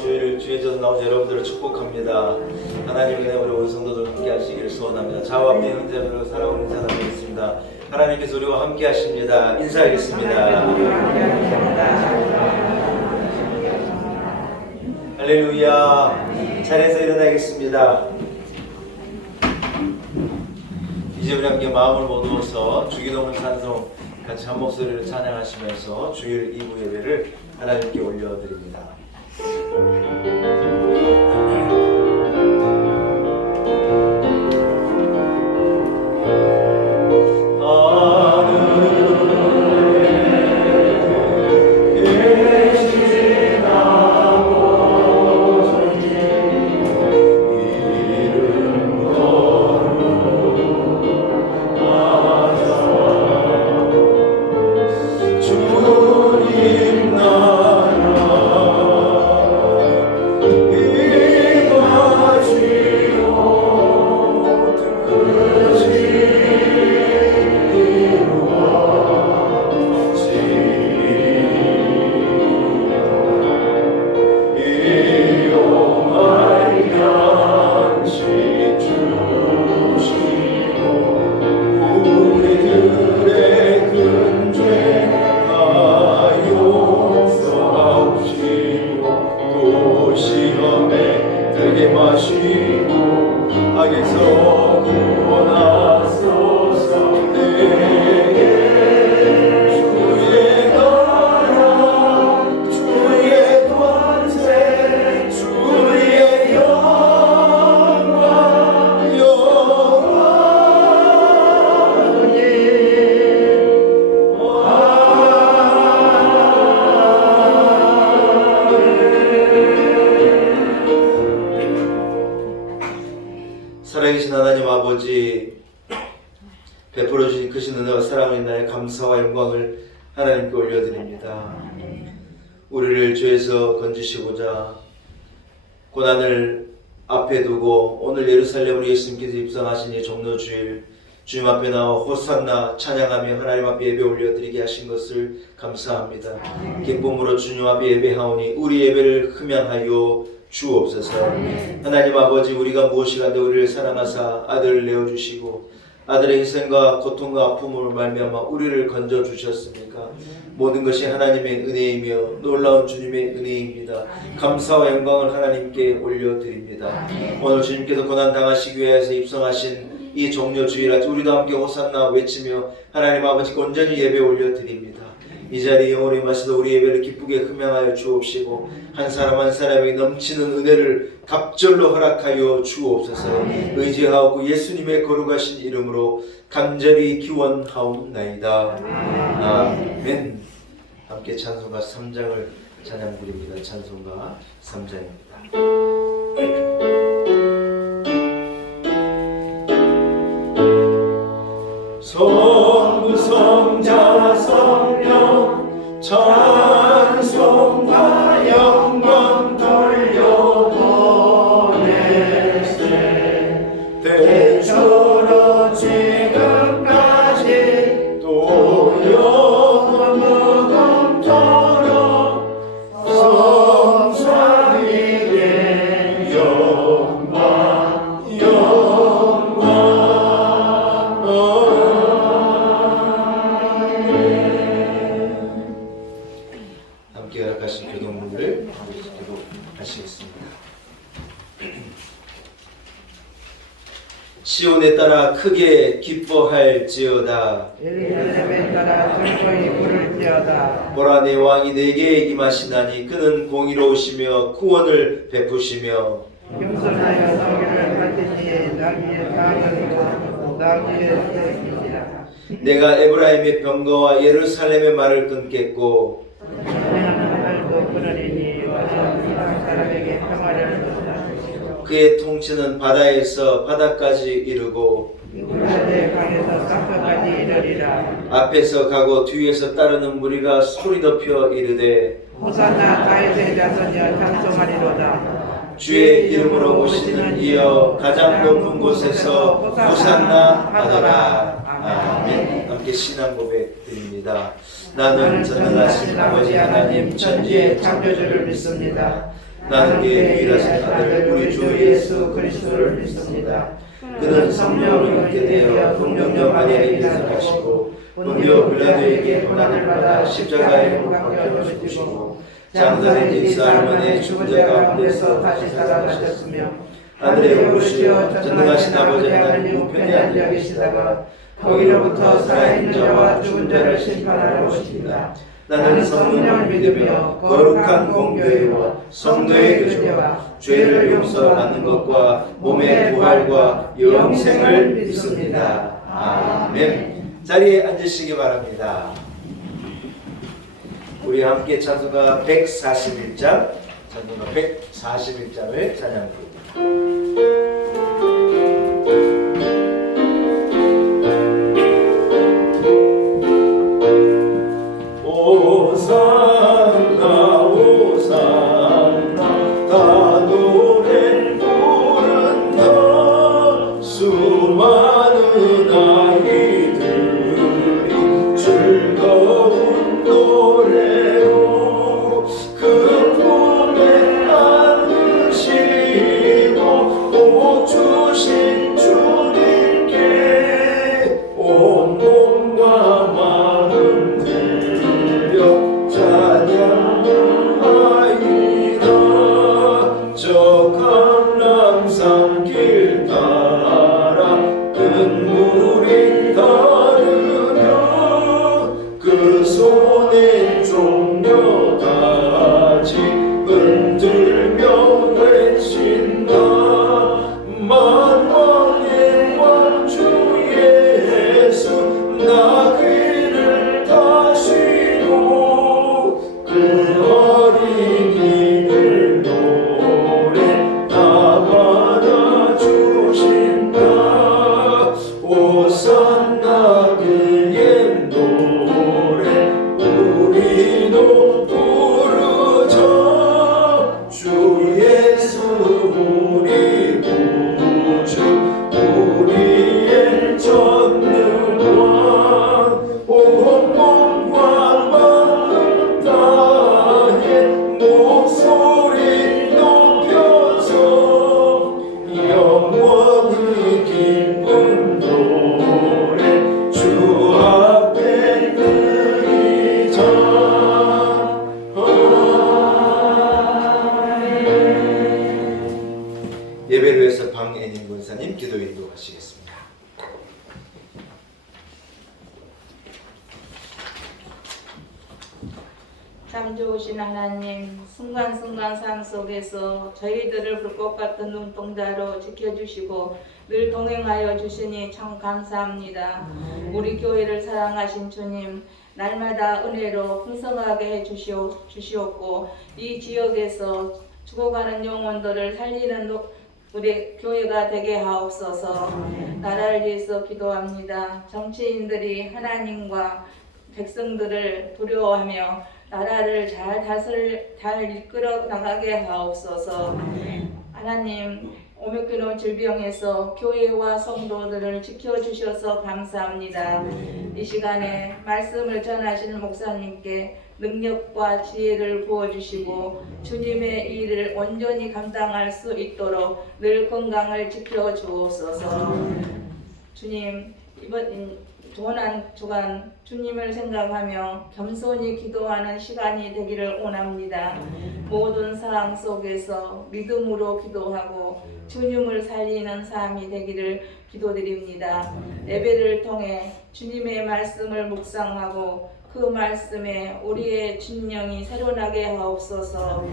주의 전 나온 여러분들을 축복합니다. 하나님 은혜 우리 온 성도들 함께 하시기를 소원합니다. 좌우 앞뒤 형제들과 사랑하는 인사 나누겠습니다. 하나님께서 우리와 함께 하십니다. 인사하겠습니다. 할렐루야. 자리에서 일어나겠습니다. 이제 우리 함께 마음을 모두어서 주기도문 찬송 같이 한 목소리로 찬양하시면서 주일 2부 예배를 하나님께 올려드립니다. 살아계신 하나님 아버지, 베풀어 주신 크신 은혜와 사랑을 인하여 감사와 영광을 하나님께 올려드립니다. 우리를 죄에서 건지시고자 고난을 앞에 두고 오늘 예루살렘으로 예수님께서 입성하신 이 종료주일 주님 앞에 나와 호산나 찬양하며 하나님 앞에 예배 올려드리게 하신 것을 감사합니다. 기쁨으로 주님 앞에 예배하오니 우리 예배를 흠양하여 주옵소서. 하나님 아버지, 우리가 무엇이간데 우리를 사랑하사 아들을 내어주시고 아들의 희생과 고통과 아픔으로 말미암아 우리를 건져주셨습니까? 모든 것이 하나님의 은혜이며 놀라운 주님의 은혜입니다. 감사와 영광을 하나님께 올려드립니다. 오늘 주님께서 고난당하시기 위해서 입성하신 이 종료주일 아침 우리도 함께 호산나 외치며 하나님 아버지 온전히 예배 올려드립니다. 이 자리에 영원히 마시도 우리 예배를 기쁘게 흠양하여 주옵시고 한 사람 한 사람에게 넘치는 은혜를 갑절로 허락하여 주옵소서. 의지하고 예수님의 거룩하신 이름으로 간절히 기원하옵나이다. 아멘. 함께 찬송가 3장을 찬양 드립니다. 찬송가 3장입니다. 성부 성자 성령 찬송과 영광 돌려보내세 대초로 지금까지 또 영원 무금토록 성삼위의 영광 함께 허락하신 교동문을 기도하시겠습니다. 시온에 따라 크게 기뻐할지어다. 예루살렘에 따라 천천히 부를지어다. 보라, 내 왕이 내게 임하시나니 그는 공의로우시며 구원을 베푸시며 겸손하여 너희를 받으시에 나귀의 사랑으로 나귀의 새끼니라. 내가 에브라임의 병거와 예루살렘의 말을 끊겠고 찬양하는 말도 끊으리니 와서 이방 사람에게 평화를 주시옵소서. 그의 통치는 바다에서 바다까지 이르고 유브라데 강에서 땅끝까지 이르리라. 앞에서 가고 뒤에서 따르는 무리가 소리 높여 이르되 호산나 다윗의 자손이여 찬송하리로다. 주의 이름으로 오시는 이여 가장 높은 곳에서 호산나 하더라. 아멘. 함께 함께 신앙 고백 드립니다. 나는 전능하신 아버지 하나님 천지의 창조주를 믿습니다. 나는 그의 유일하신 아들 우리 주 예수 그리스도를 믿습니다. 그는 성령으로 있게 되어 동정녀 마리아에게 나타나시고 본디오 빌라도에게 고난을 받아 십자가에 못 박혀 죽으시고 장사된 지 사흘 만에 죽은 자 가운데서 다시 살아나셨으며 하늘에 오르시어 전능하신 아버지 하나님 우편에 앉아 계시다가 거기로부터 살아있는 자와 죽은 자를 심판하러 오십니다. 나는 성령을 믿으며 거룩한 공교회와 성도의 교제와 죄를 용서받는 것과 몸의 부활과 영생을 믿습니다. 아멘. 자리에 앉으시기 바랍니다. 우리 함께 찬송가 141장, 찬송가 141장을 찬양드립니다. 예배를 위해서 방애님 권사님 기도 인도하시겠습니다. 참 좋으신 하나님, 순간순간 삶 속에서 저희들을 불꽃 같은 눈동자로 지켜주시고 늘 동행하여 주시니 참 감사합니다. 우리 교회를 사랑하신 주님, 날마다 은혜로 풍성하게 해주시옵고 이 지역에서 죽어가는 영혼들을 살리는 우리 교회가 되게 하옵소서. 나라를 위해서 기도합니다. 정치인들이 하나님과 백성들을 두려워하며 나라를 잘 이끌어 나가게 하옵소서. 하나님, 오미크론 질병에서 교회와 성도들을 지켜주셔서 감사합니다. 이 시간에 말씀을 전하시는 목사님께 능력과 지혜를 부어주시고 주님의 일을 온전히 감당할 수 있도록 늘 건강을 지켜주옵소서. 주님, 이번 고난 주간 주님을 생각하며 겸손히 기도하는 시간이 되기를 원합니다. 모든 상황 속에서 믿음으로 기도하고 주님을 살리는 삶이 되기를 기도드립니다. 예배를 통해 주님의 말씀을 묵상하고 그 말씀에 우리의 심령이 새로나게 하옵소서.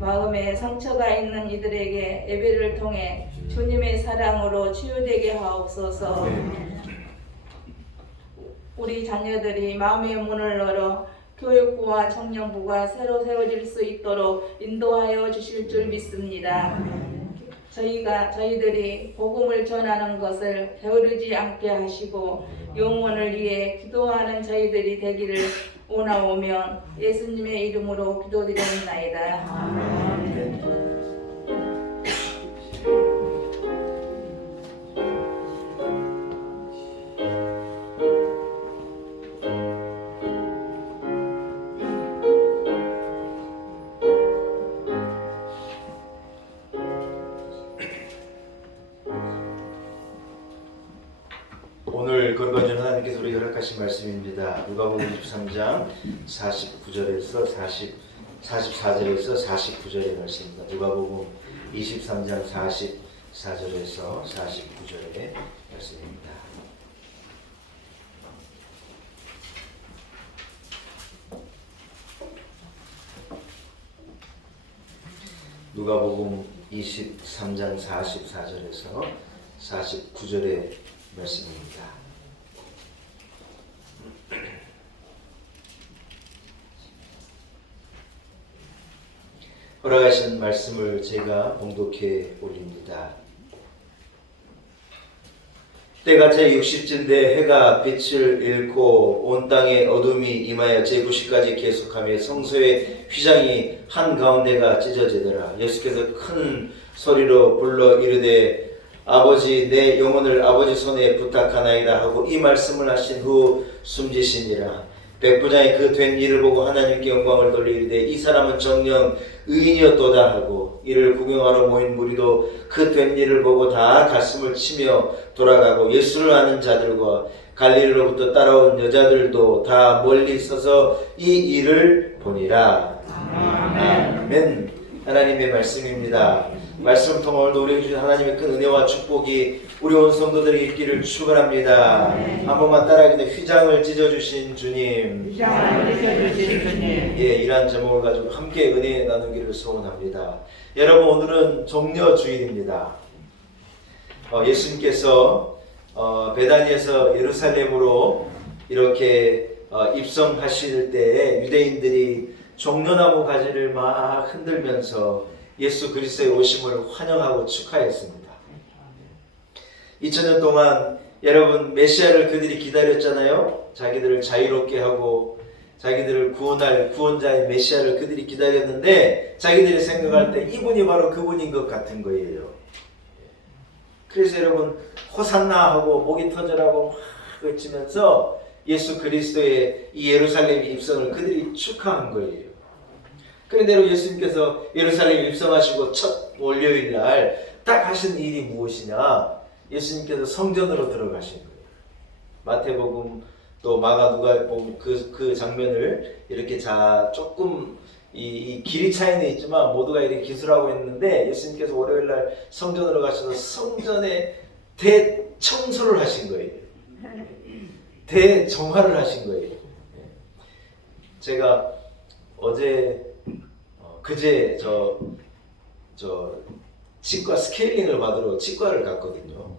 마음에 상처가 있는 이들에게 예배를 통해 주님의 사랑으로 치유되게 하옵소서. 우리 자녀들이 마음의 문을 열어 교육부와 청년부가 새로 세워질 수 있도록 인도하여 주실 줄 믿습니다. 저희들이 복음을 전하는 것을 게으르지 않게 하시고 영혼을 위해 기도하는 저희들이 되기를 원하오며 예수님의 이름으로 기도드립니다. 아멘. 오늘 거룩하신 하나님께서 우리에게 허락하신 말씀입니다. 누가복음 23장 49절에서 44절에서 49절의 말씀입니다. 누가복음 23장 44절에서 49절의 말씀입니다. 누가복음 23장 44절에서 49절의 말씀입니다. 허락하신 말씀을 제가 봉독해 올립니다. 때가 제60쯤 돼 해가 빛을 잃고 온 땅에 어둠이 임하여 제90까지 계속하며 성소의 휘장이 한가운데가 찢어지더라. 예수께서 큰 소리로 불러 이르되 아버지 내 영혼을 아버지 손에 부탁하나이다 하고 이 말씀을 하신 후 숨지시니라. 백부장이 그 된 일을 보고 하나님께 영광을 돌려 이르되 이 사람은 정녕 의인이었도다 하고 이를 구경하러 모인 무리도 그 된 일을 보고 다 가슴을 치며 돌아가고 예수를 아는 자들과 갈릴리로부터 따라온 여자들도 다 멀리 서서 이 일을 보니라. 아멘. 하나님의 말씀입니다. 말씀 통해 오늘도 우리에게 주신 하나님의 큰 은혜와 축복이 우리 온 성도들에게 있기를 축원합니다. 한 번만 따라하겠습니다. 휘장을 찢어주신 주님. 휘장을 찢어주신 주님. 예, 이러한 제목을 가지고 함께 은혜 나누기를 소원합니다. 여러분 오늘은 종려 주일입니다. 예수님께서 베다니에서 예루살렘으로 이렇게 입성하실 때에 유대인들이 종려나무 가지를 막 흔들면서 예수 그리스도의 오심을 환영하고 축하했습니다. 2000년 동안 여러분 메시아를 그들이 기다렸잖아요. 자기들을 자유롭게 하고 자기들을 구원할 구원자의 메시아를 그들이 기다렸는데 자기들이 생각할 때 이분이 바로 그분인 것 같은 거예요. 그래서 여러분 호산나 하고 목이 터져라고 막 외치면서 예수 그리스도의 이 예루살렘 입성을 그들이 축하한 거예요. 그런데 예수님께서 예루살렘 입성하시고 첫 월요일 날 딱 하신 일이 무엇이냐? 예수님께서 성전으로 들어가신 거예요. 마태복음 또 마가 누가복음 그 장면을 이렇게 조금 이 길이 차이는 있지만 모두가 이렇게 기술하고 있는데 예수님께서 월요일 날 성전으로 가셔서 성전에 대청소를 하신 거예요. 대정화를 하신 거예요. 제가 그제 치과 스케일링을 받으러 치과를 갔거든요.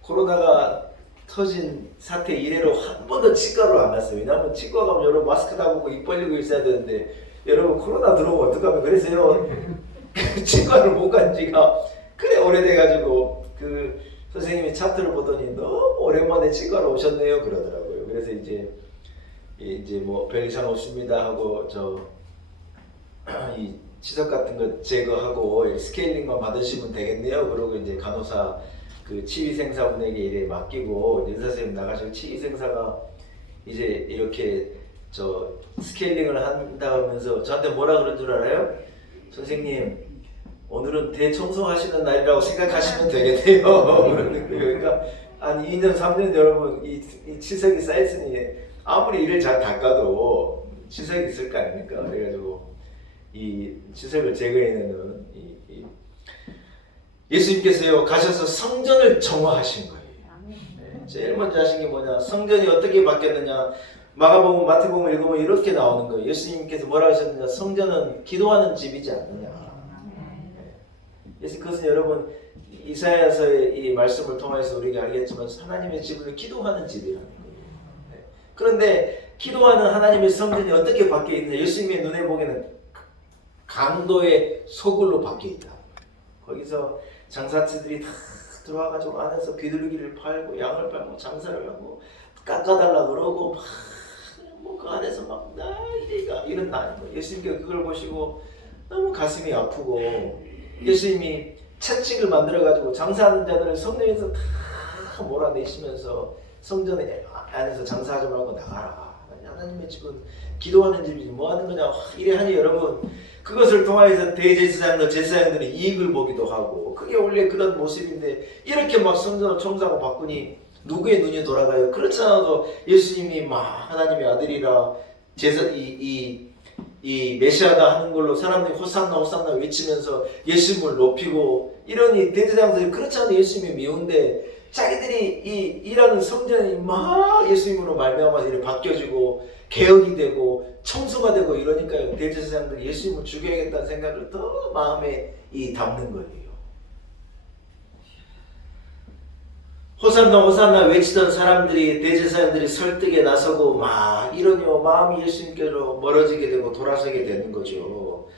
코로나가 터진 사태 이래로 한 번도 치과로 안 갔어요. 왜냐하면 치과 가면 여러분 마스크 다 벗고 입 벌리고 있어야 되는데 여러분 코로나 들어오면 어떡하면 그래서요. 치과를 못 간 지가 그래 오래돼가지고 그 선생님이 차트를 보더니 너무 오랜만에 치과를 오셨네요 그러더라고요. 그래서 이제 뭐 별 이상 없습니다 하고 이 치석 같은 거 제거하고 스케일링만 받으시면 되겠네요. 그러고 이제 간호사 그 치위생사분에게 이래 맡기고 의사 선생님 나가시고 치위생사가 이제 이렇게 스케일링을 한다면서 저한테 뭐라 그런 줄 알아요? 선생님 오늘은 대청소하시는 날이라고 생각하시면 되겠네요. 그러니까 한 2년 3년 여러분 이 치석이 쌓였으니 아무리 이를 잘 닦아도 치석이 있을 거 아닙니까? 그래가지고 이 치석을 제거해내는 예수님께서요 가셔서 성전을 정화하신 거예요. 제일 먼저 하신 게 뭐냐? 성전이 어떻게 바뀌었느냐? 마가복음, 마태복음 읽으면 이렇게 나오는 거예요. 예수님께서 뭐라 하셨느냐? 성전은 기도하는 집이지 않느냐? 그래서 그것은 여러분 이사야서의 이 말씀을 통해서 우리가 알겠지만 하나님의 집은 기도하는 집이라는 거예요. 그런데 기도하는 하나님의 성전이 어떻게 바뀌어 있느냐? 예수님의 눈에 보기에는 강도의 소굴로 바뀌어 있다. 거기서 장사치들이 다 들어와가지고 안에서 비둘기를 팔고 양을 팔고 장사를 하고 깎아달라 그러고 뭐 그 안에서 막 이런다는 거예요. 예수님께서 그걸 보시고 너무 가슴이 아프고 예수님이 채찍을 만들어가지고 장사하는 자들을 성전에서 다 몰아내시면서 성전 안에서 장사하지 말고 나가라. 하나님의 집은 기도하는 집이지 뭐 하는 거냐 이래 하니 여러분 그것을 통하여서 대제사장들 제사장들이 이익을 보기도 하고 그게 원래 그런 모습인데 이렇게 막 성전을 청소하고 바꾸니 누구의 눈이 돌아가요? 그렇지 않아도 예수님이 막 하나님의 아들이라 이 메시아다 하는 걸로 사람들이 호산나 호산나 외치면서 예수님을 높이고 이런 이 대제사장들이 그렇지 않아도 예수님이 미운데 자기들이 이 일하는 성전이 막 예수님으로 말미암아서 이렇게 바뀌어지고 개혁이 되고 청소가 되고 이러니까요. 대제사장들이 예수님을 죽여야겠다는 생각을 더 마음에 담는 거예요. 호산나 호산나 외치던 사람들이 대제사장들이 설득에 나서고 막 이러니요 마음이 예수님께로 멀어지게 되고 돌아서게 되는 거죠.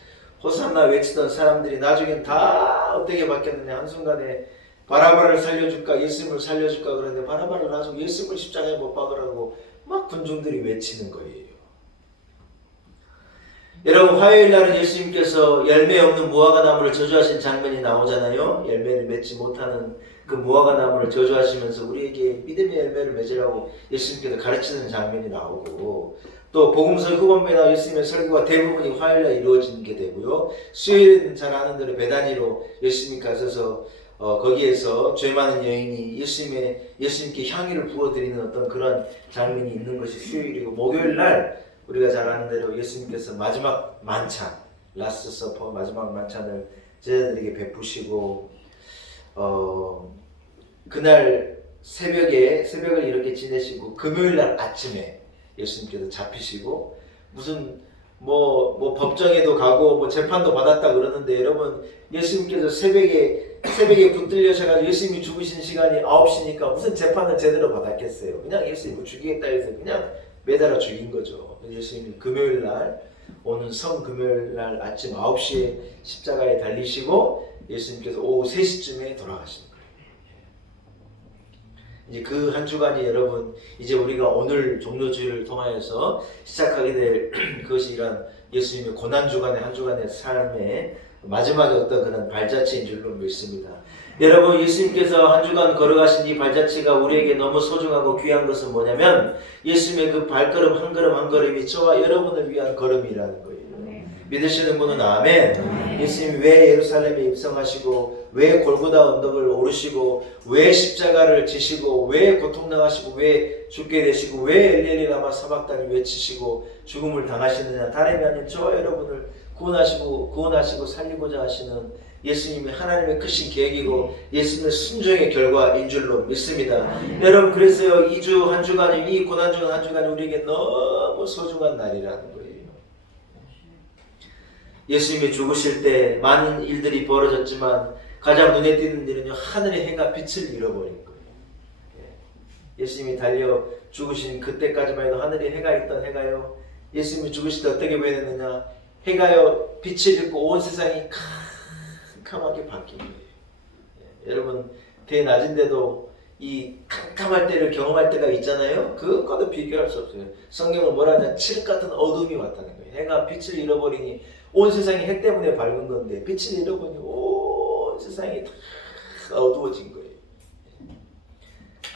호산나 외치던 사람들이 나중엔 다 어떻게 바뀌었느냐. 한순간에 바라바를 살려줄까 예수님을 살려줄까 그러는데 바라바를 놔주고 예수님을 십자가에 못 박으라고 막 군중들이 외치는 거예요. 여러분 화요일 날은 예수님께서 열매 없는 무화과 나무를 저주하신 장면이 나오잖아요. 열매를 맺지 못하는 그 무화과 나무를 저주하시면서 우리에게 믿음의 열매를 맺으라고 예수님께서 가르치는 장면이 나오고 또 복음서 후반부에 예수님의 설교가 대부분이 화요일날 이루어지게 되고요. 수요일은 잘 아는 대로 베다니로 예수님이 가셔서 거기에서 죄 많은 여인이 예수님께 향유를 부어드리는 어떤 그런 장면이 있는 것이 수요일이고 목요일날 우리가 잘 아는 대로 예수님께서 마지막 만찬 라스트 서퍼 마지막 만찬을 제자들에게 베푸시고 그날 새벽을 이렇게 지내시고 금요일날 아침에 예수님께서 잡히시고 무슨 뭐 법정에도 가고 뭐 재판도 받았다 그러는데 여러분 예수님께서 새벽에 붙들려셔가지고 예수님이 죽으신 시간이 9시니까 무슨 재판을 제대로 받았겠어요. 그냥 예수님을 죽이겠다 해서 그냥 매달아 죽인 거죠. 예수님이 금요일날 오는 성금요일날 아침 9시에 십자가에 달리시고 예수님께서 오후 3시쯤에 돌아가신 거예요. 이제 그 한 주간이 여러분 이제 우리가 오늘 종료주일을 통하여서 시작하게 될 그것이 이런 예수님의 고난주간의 한 주간의 삶의 마지막에 어떤 그런 발자취인 줄로 믿습니다. 여러분 예수님께서 한 주간 걸어가신 이 발자취가 우리에게 너무 소중하고 귀한 것은 뭐냐면 예수님의 그 발걸음 한 걸음 한 걸음이 저와 여러분을 위한 걸음이라는 거예요. 믿으시는 분은 아멘. 예수님이 왜 예루살렘에 입성하시고 왜 골고다 언덕을 오르시고 왜 십자가를 지시고 왜 고통당하시고 왜 죽게 되시고 왜 엘리엘리 라마 사박단이 외치시고 죽음을 당하시느냐. 다름이 아닌 저와 여러분을 구원하시고 살리고자 하시는 예수님이 하나님의 크신 계획이고 예수님의 순종의 결과인 줄로 믿습니다. 여러분 그래서요 이 주 한 주간이 이 고난주간 한 주간이 우리에게 너무 소중한 날이라는 거예요. 예수님이 죽으실 때 많은 일들이 벌어졌지만 가장 눈에 띄는 일은요 하늘의 해가 빛을 잃어버린 거예요. 예수님이 달려 죽으신 그때까지만 해도 하늘에 해가 있던 해가요 예수님이 죽으실 때 어떻게 변했느냐. 해가요 빛을 잃고 온 세상이 캄캄하게 바뀐 거예요. 여러분 대낮인데도 이 캄캄할 때를 경험할 때가 있잖아요. 그것과도 비교할 수 없어요. 성경은 뭐라 하냐 칠흑 같은 어둠이 왔다는 거예요. 해가 빛을 잃어버리니 온 세상이 해 때문에 밝은 건데 빛을 잃어버리니 온 세상이 다 어두워진 거예요.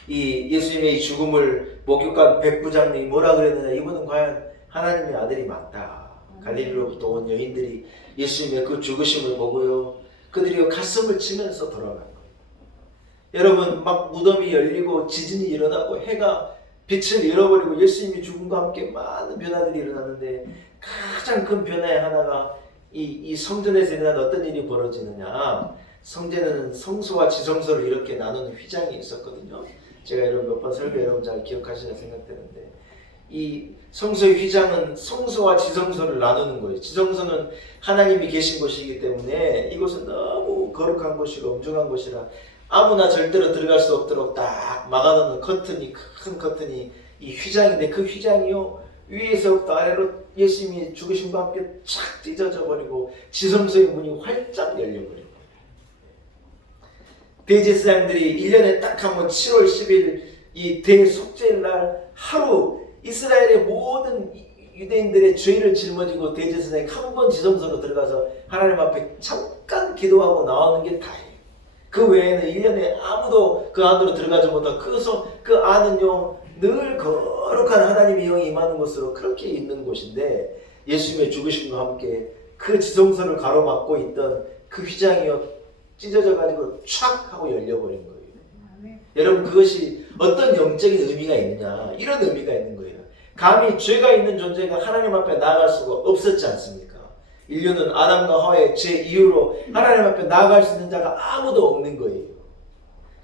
이 예수님의 이 죽음을 목격한 백부장님이 뭐라 그랬느냐. 이분은 과연 하나님의 아들이 맞다. 갈릴리로부터 온 여인들이 예수님의 그 죽으심을 보고요 그들이 가슴을 치면서 돌아간 거예요. 여러분 막 무덤이 열리고 지진이 일어나고 해가 빛을 잃어버리고 예수님이 죽음과 함께 많은 변화들이 일어났는데 가장 큰 변화의 하나가 이 성전에서 일어난 어떤 일이 벌어지느냐. 성전에는 성소와 지성소를 이렇게 나누는 휘장이 있었거든요. 제가 여러분 몇 번 설교 여러분 잘 기억하시나 생각되는데 이 성소의 휘장은 성소와 지성소를 나누는 거예요. 지성소는 하나님이 계신 곳이기 때문에 이곳은 너무 거룩한 곳이고 엄중한 곳이라 아무나 절대로 들어갈 수 없도록 딱 막아놓는 큰 커튼이 이 휘장인데 그 휘장이요 위에서부터 아래로 예수님이 죽으심과 함께 쫙 찢어져 버리고 지성소의 문이 활짝 열려버린 거예요. 대제사장들이 1년에 딱 한 번 7월 10일 이 대속죄일 날 하루 이스라엘의 모든 유대인들의 죄를 짊어지고 대제사장이 한 번 지성소로 들어가서 하나님 앞에 잠깐 기도하고 나오는 게 다예요. 그 외에는 1년에 아무도 그 안으로 들어가지 못하고 그 안은요 늘 거룩한 하나님의 영이 임하는 곳으로 그렇게 있는 곳인데 예수님의 죽으심과 함께 그 지성소를 가로막고 있던 그 휘장이요 찢어져 가지고 촥 하고 열려버린 거예요. 여러분 그것이 어떤 영적인 의미가 있느냐 이런 의미가 있는 거예요. 감히 죄가 있는 존재가 하나님 앞에 나아갈 수가 없었지 않습니까? 인류는 아담과 하와의 죄 이후로 하나님 앞에 나아갈 수 있는 자가 아무도 없는 거예요.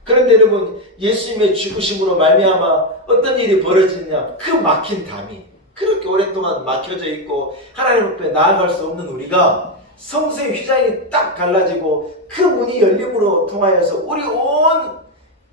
그런데 여러분 예수님의 죽으심으로 말미암아 어떤 일이 벌어지느냐, 그 막힌 담이 그렇게 오랫동안 막혀져 있고 하나님 앞에 나아갈 수 없는 우리가 성소의 휘장이 딱 갈라지고 그 문이 열림으로 통하여서 우리 온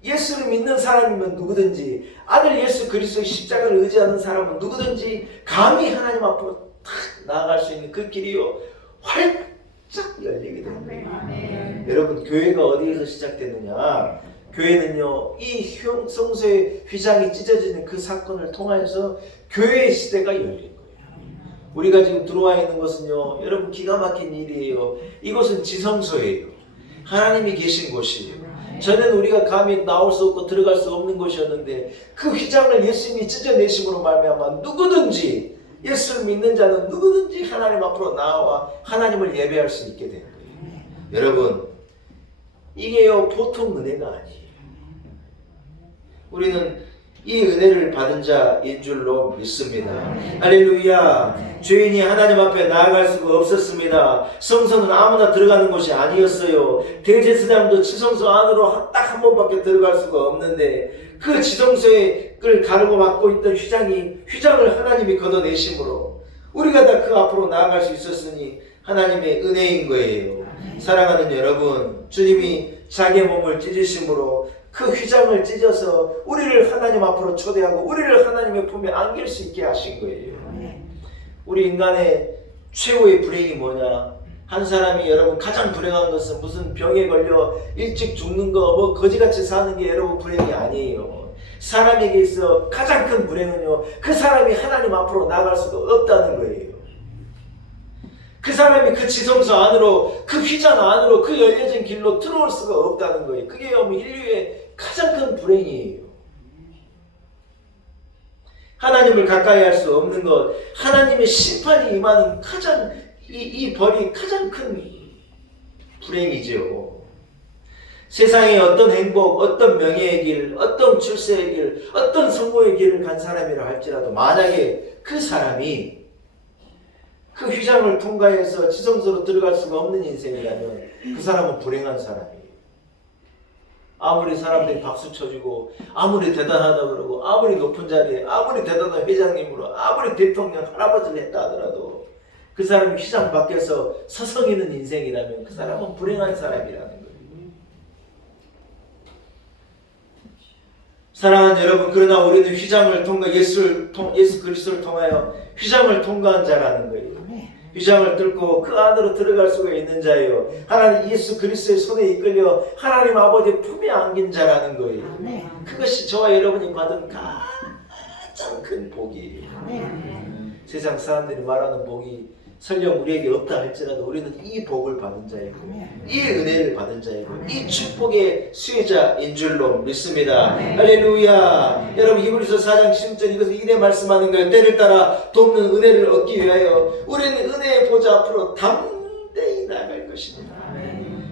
예수를 믿는 사람이면 누구든지, 아들 예수 그리스도의 십자가를 의지하는 사람은 누구든지 감히 하나님 앞으로 탁 나아갈 수 있는 그 길이요 활짝 열리게 되는 거예요. 여러분 교회가 어디에서 시작됐느냐? 교회는요 이 성소의 휘장이 찢어지는 그 사건을 통하여서 교회의 시대가 열린 거예요. 우리가 지금 들어와 있는 것은요 여러분 기가 막힌 일이에요. 이곳은 지성소예요. 하나님이 계신 곳이에요. 전에는 우리가 감히 나올 수 없고 들어갈 수 없는 곳이었는데 그 휘장을 예수님이 찢어내심으로 말미암아 누구든지 예수를 믿는 자는 누구든지 하나님 앞으로 나와 하나님을 예배할 수 있게 된 거예요. 여러분 이게요 보통 은혜가 아니에요. 우리는 이 은혜를 받은 자인 줄로 믿습니다. 할렐루야. 죄인이 하나님 앞에 나아갈 수가 없었습니다. 성소는 아무나 들어가는 곳이 아니었어요. 대제사장도 지성소 안으로 딱 한 번밖에 들어갈 수가 없는데 그 지성소를 가르고 막고 있던 휘장을 하나님이 걷어내심으로 우리가 다 그 앞으로 나아갈 수 있었으니 하나님의 은혜인 거예요. 사랑하는 여러분, 주님이 자기의 몸을 찢으심으로 그 휘장을 찢어서 우리를 하나님 앞으로 초대하고 우리를 하나님의 품에 안길 수 있게 하신 거예요. 우리 인간의 최고의 불행이 뭐냐? 한 사람이 여러분 가장 불행한 것은 무슨 병에 걸려 일찍 죽는 거 뭐 거지같이 사는 게 여러분 불행이 아니에요. 사람에게 있어 가장 큰 불행은요 그 사람이 하나님 앞으로 나아갈 수가 없다는 거예요. 그 사람이 그 지성소 안으로 그 휘장 안으로 그 열려진 길로 들어올 수가 없다는 거예요. 그게 인류의 가장 큰 불행이에요. 하나님을 가까이 할 수 없는 것, 하나님의 심판이 임하는 이 벌이 가장 큰 불행이죠. 세상에 어떤 행복, 어떤 명예의 길, 어떤 출세의 길, 어떤 성공의 길을 간 사람이라 할지라도 만약에 그 사람이 그 휘장을 통과해서 지성소로 들어갈 수가 없는 인생이라면 그 사람은 불행한 사람이에요. 아무리 사람들이 박수 쳐주고 아무리 대단하다 그러고 아무리 높은 자리에 아무리 대단한 회장님으로 아무리 대통령 할아버지를 했다 하더라도 그 사람이 휘장 밖에서 서성이는 인생이라면 그 사람은 불행한 사람이라는 거예요. 사랑하는 여러분, 그러나 우리는 휘장을 통과 예수 그리스도를 통하여 휘장을 통과한 자라는 거예요. 휘장을 뚫고 그 안으로 들어갈 수가 있는 자예요. 하나님 예수 그리스도의 손에 이끌려 하나님 아버지의 품에 안긴 자라는 거예요. 그것이 저와 여러분이 받은 가장 큰 복이에요. 세상 사람들이 말하는 복이 설령 우리에게 없다 할지라도 우리는 이 복을 받은 자이고 이 은혜를 받은 자이고 이 축복의 수혜자인 줄로 믿습니다. 할렐루야. 여러분 히브리서 4장 16절 이것을 이래 말씀하는 거예요. 때를 따라 돕는 은혜를 얻기 위하여 우리는 은혜의 보좌 앞으로 담대히 나아갈 것입니다.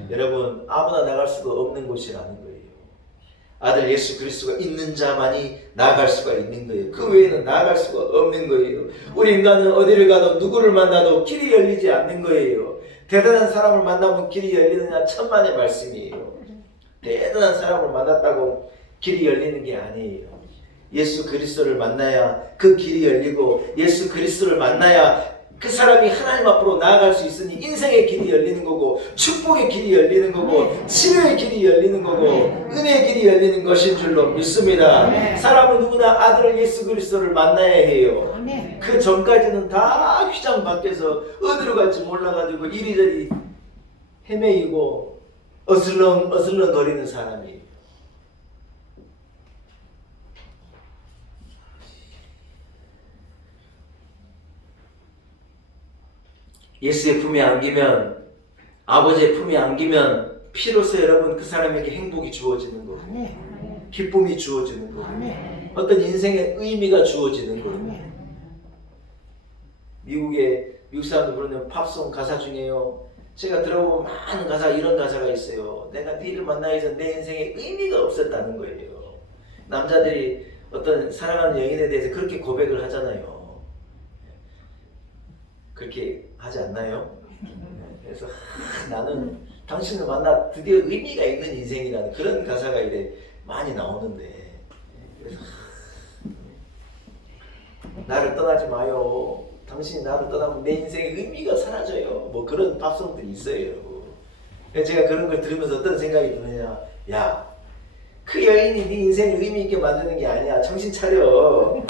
여러분 아무나 나갈 수가 없는 곳이라는 거예요. 아들 예수 그리스도가 있는 자만이 나아갈 수가 있는 거예요. 그 외에는 나아갈 수가 없는 거예요. 우리 인간은 어디를 가도 누구를 만나도 길이 열리지 않는 거예요. 대단한 사람을 만나면 길이 열리느냐 천만의 말씀이에요. 대단한 사람을 만났다고 길이 열리는 게 아니에요. 예수 그리스도를 만나야 그 길이 열리고 예수 그리스도를 만나야 그 사람이 하나님 앞으로 나아갈 수 있으니 인생의 길이 열리는 거고 축복의 길이 열리는 거고 치료의 길이 열리는 거고 은혜의 길이 열리는 것인 줄로 믿습니다. 사람은 누구나 아들 예수 그리스도를 만나야 해요. 그 전까지는 다 휘장 밖에서 어디로 갈지 몰라가지고 이리저리 헤매이고 어슬렁 거리는 사람이에요. 예수의 품에 안기면 아버지의 품에 안기면 피로써 여러분 그 사람에게 행복이 주어지는 거고 기쁨이 주어지는 거고 어떤 인생의 의미가 주어지는 거고 미국 사람들 부르는 팝송 가사 중에요 제가 들어보면 많은 가사, 이런 가사가 있어요. 내가 네를 만나기 전 내 인생에 의미가 없었다는 거예요. 남자들이 어떤 사랑하는 여인에 대해서 그렇게 고백을 하잖아요. 그렇게 하지 않나요? 그래서 나는 당신을 만나 드디어 의미가 있는 인생이라는 그런 가사가 이래 많이 나오는데, 그래서 나를 떠나지 마요. 당신이 나를 떠나면 내 인생의 의미가 사라져요. 뭐 그런 팝송들이 있어요, 여러분. 그래서 제가 그런 걸 들으면서 어떤 생각이 드느냐, 야, 그 여인이 네 인생을 의미 있게 만드는 게 아니야. 정신 차려.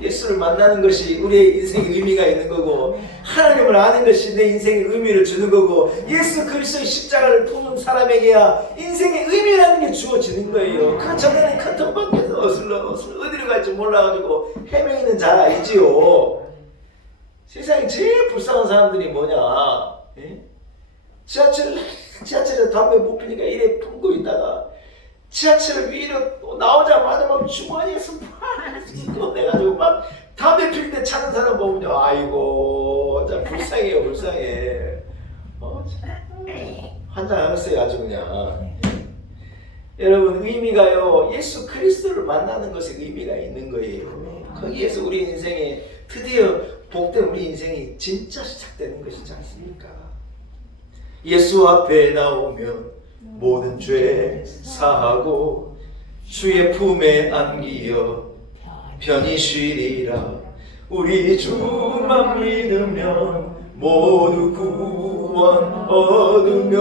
예수를 만나는 것이 우리의 인생에 의미가 있는 거고, 하나님을 아는 것이 내 인생에 의미를 주는 거고, 예수 그리스도의 십자가를 품은 사람에게야 인생의 의미라는 게 주어지는 거예요. 그 전에는 커튼 밖에서 어슬러 어디로 갈지 몰라가지고 헤매이는 자 알지요. 세상에 제일 불쌍한 사람들이 뭐냐? 예? 지하철에 담배 못 피니까 이래 품고 있다가 지하철 위로 나오자마자 막 주머니에서 막 꺼내가지고 막 담배 필 때 찾는 사람 보면요, 아이고 참 불쌍해요, 불쌍해. 환장하겠어요 아주 그냥. 여러분, 의미가요, 예수 그리스도를 만나는 것에 의미가 있는 거예요. 거기에서 우리 인생에 드디어 복된 우리 인생이 진짜 시작되는 것이지 않습니까? 예수 앞에 나오면 모든 죄 사하고 주의 품에 안기어 편히 쉬리라. 우리 주만 믿으면 모두 구원 얻으면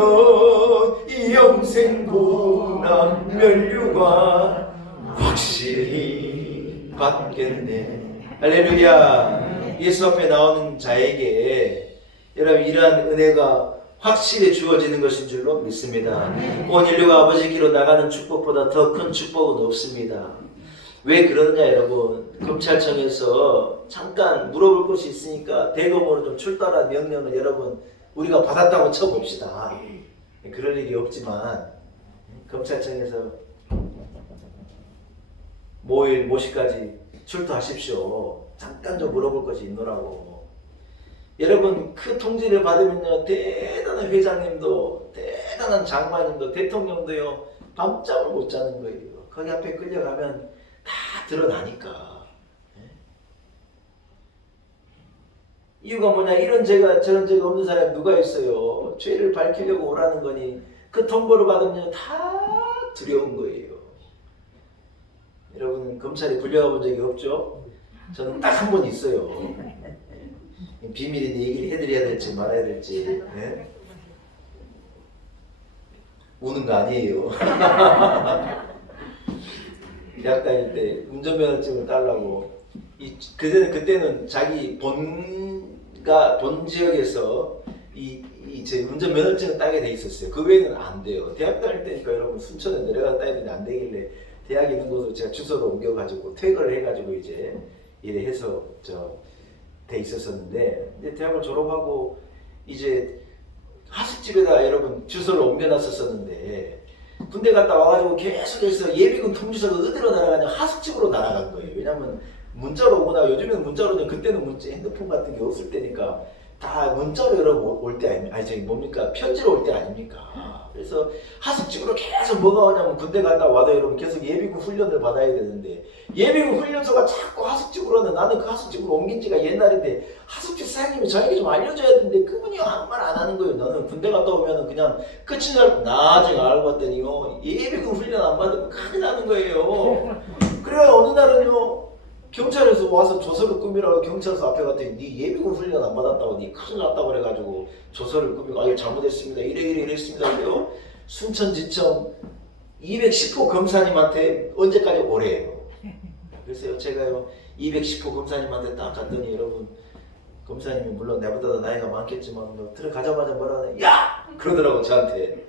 이 영생 고난 면류관 확실히 받겠네. 할렐루야. 예수 앞에 나오는 자에게 여러분 이러한 은혜가 확실히 주어지는 것인 줄로 믿습니다. 온 인류가 아버지께로 나가는 축복보다 더 큰 축복은 없습니다. 왜 그러느냐 여러분, 검찰청에서 잠깐 물어볼 것이 있으니까 대검으로 좀 출두하라는 명령을 여러분 우리가 받았다고 쳐봅시다. 그럴 일이 없지만 검찰청에서 모일 모시까지 출두하십시오. 잠깐 좀 물어볼 것이 있노라고. 여러분 그 통지를 받으면요, 대단한 회장님도 대단한 장관님도 대통령도요 밤잠을 못 자는 거예요. 거기 앞에 끌려가면 다 드러나니까. 이유가 뭐냐, 이런 죄가 저런 죄가 없는 사람이 누가 있어요. 죄를 밝히려고 오라는 거니 그 통보를 받으면 다 두려운 거예요. 여러분 검찰에 불려가 본 적이 없죠? 저는 딱 한 번 있어요. 비밀인데 얘기를 해드려야 될지 말아야 될지. 네? 우는 거 아니에요. 대학 다닐 때 운전면허증을 따려고 그때는 자기 본 지역에서 제 운전면허증을 따게 돼 있었어요. 그 외에는 안 돼요. 대학 다닐 때니까 여러분 순천에 내려가 따야 되는데 안 되길래 대학 있는 곳으로 제가 주소를 옮겨가지고 퇴거를 해가지고 이제 이래 해서 돼 있었었는데, 이제 대학을 졸업하고 이제 하숙집에다 여러분 주소를 옮겨놨었었는데, 군대 갔다 와가지고 계속해서 예비군 통지서가 어디로 날아가냐, 하숙집으로 날아간 거예요. 왜냐면 문자로 오거나, 요즘에는 문자로는, 그때는 문자 핸드폰 같은 게 없을 때니까 다 문자로 여러분 올 때 편지로 올 때 아닙니까? 그래서 하숙집으로 계속 뭐가 오냐면, 군대 갔다 와도 여러분 계속 예비군 훈련을 받아야 되는데, 예비군 훈련소가 자꾸 하숙집으로 오는, 나는 그 하숙집으로 옮긴 지가 옛날인데 하숙집 사장님이 저에게 좀 알려줘야 되는데 그분이 아무 말 안 하는 거예요. 나는 군대 갔다 오면 그냥 끝인 줄 알고, 나중에 알고 봤더니요, 예비군 훈련 안 받으면 큰일 나는 거예요. 그래 어느 날은요, 경찰에서 와서 조서를 꾸미라고 경찰서 앞에 갔더니 네 예비군 훈련 안 받았다고, 네 큰일 났다고 그래가지고 조서를 꾸미고, 아 이거 잘못했습니다, 이랬습니다. 그래요. 순천지청 210호 검사님한테 언제까지 오래요. 그래서 제가요 210호 검사님한테 딱 갔더니, 여러분 검사님이 물론 내보다 더 나이가 많겠지만 들어가자마자 뭐라 하냐, 야! 그러더라고 저한테.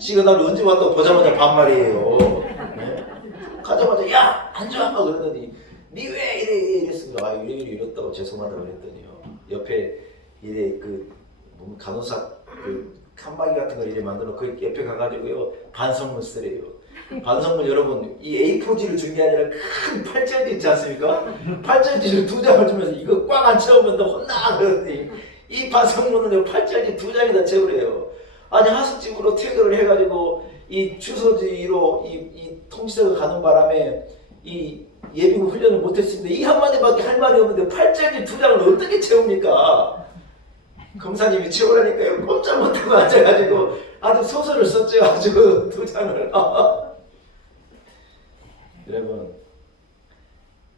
지가 나를 언제 왔다고 보자마자 반말이에요. 네? 가자마자 야! 앉아! 그러더니 니 왜 이래 이랬습니다. 아 이랬다고 죄송하다 그랬더니요, 옆에 이래 간호사 칸막이 같은 걸 이래 만들어 그 옆에 가가지고요 반성문 쓰래요. 반성문 여러분 이 A4지를 준 게 아니라 큰 팔자지 있지 않습니까? 팔자지를 2장을 주면서 이거 꽉 안 채우면 너 혼나 그러더니 이 반성문을 8장지 2장에다 채우래요. 아니 하숙집으로 퇴근을 해가지고 이 주소지로 이 통지서가 가는 바람에 이 예비군 훈련을 못했습니다. 이 한마디밖에 할 말이 없는데 8장지 2장을 어떻게 채웁니까? 검사님이 채우라니까요. 꼼짝 못하고 앉아가지고 아주 소설을 썼죠. 아주 2장을. 여러분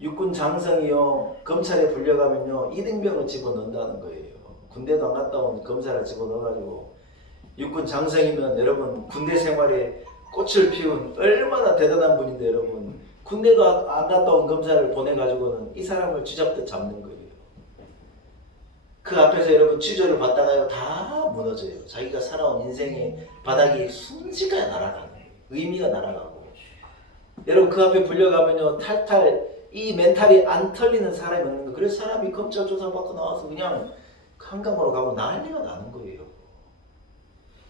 육군 장성이요 검찰에 불려가면요 이등병을 집어넣는다는 거예요. 군대도 안 갔다 온 검사를 집어넣어가지고 육군 장성이면 여러분 군대 생활에 꽃을 피운 얼마나 대단한 분인데 여러분 군대도 안 갔다 온 검사를 보내가지고는 이 사람을 쥐잡듯 잡는 거예요. 그 앞에서 여러분 취조를 받다가요 다 무너져요. 자기가 살아온 인생의 바닥이 순식간에 날아가는 거예요. 의미가 날아가고 여러분 그 앞에 불려가면요 탈탈 이 멘탈이 안 털리는 사람이 없는 거예요. 그래서 사람이 검찰 조사받고 나와서 그냥 한강으로 가고 난리가 나는 거예요.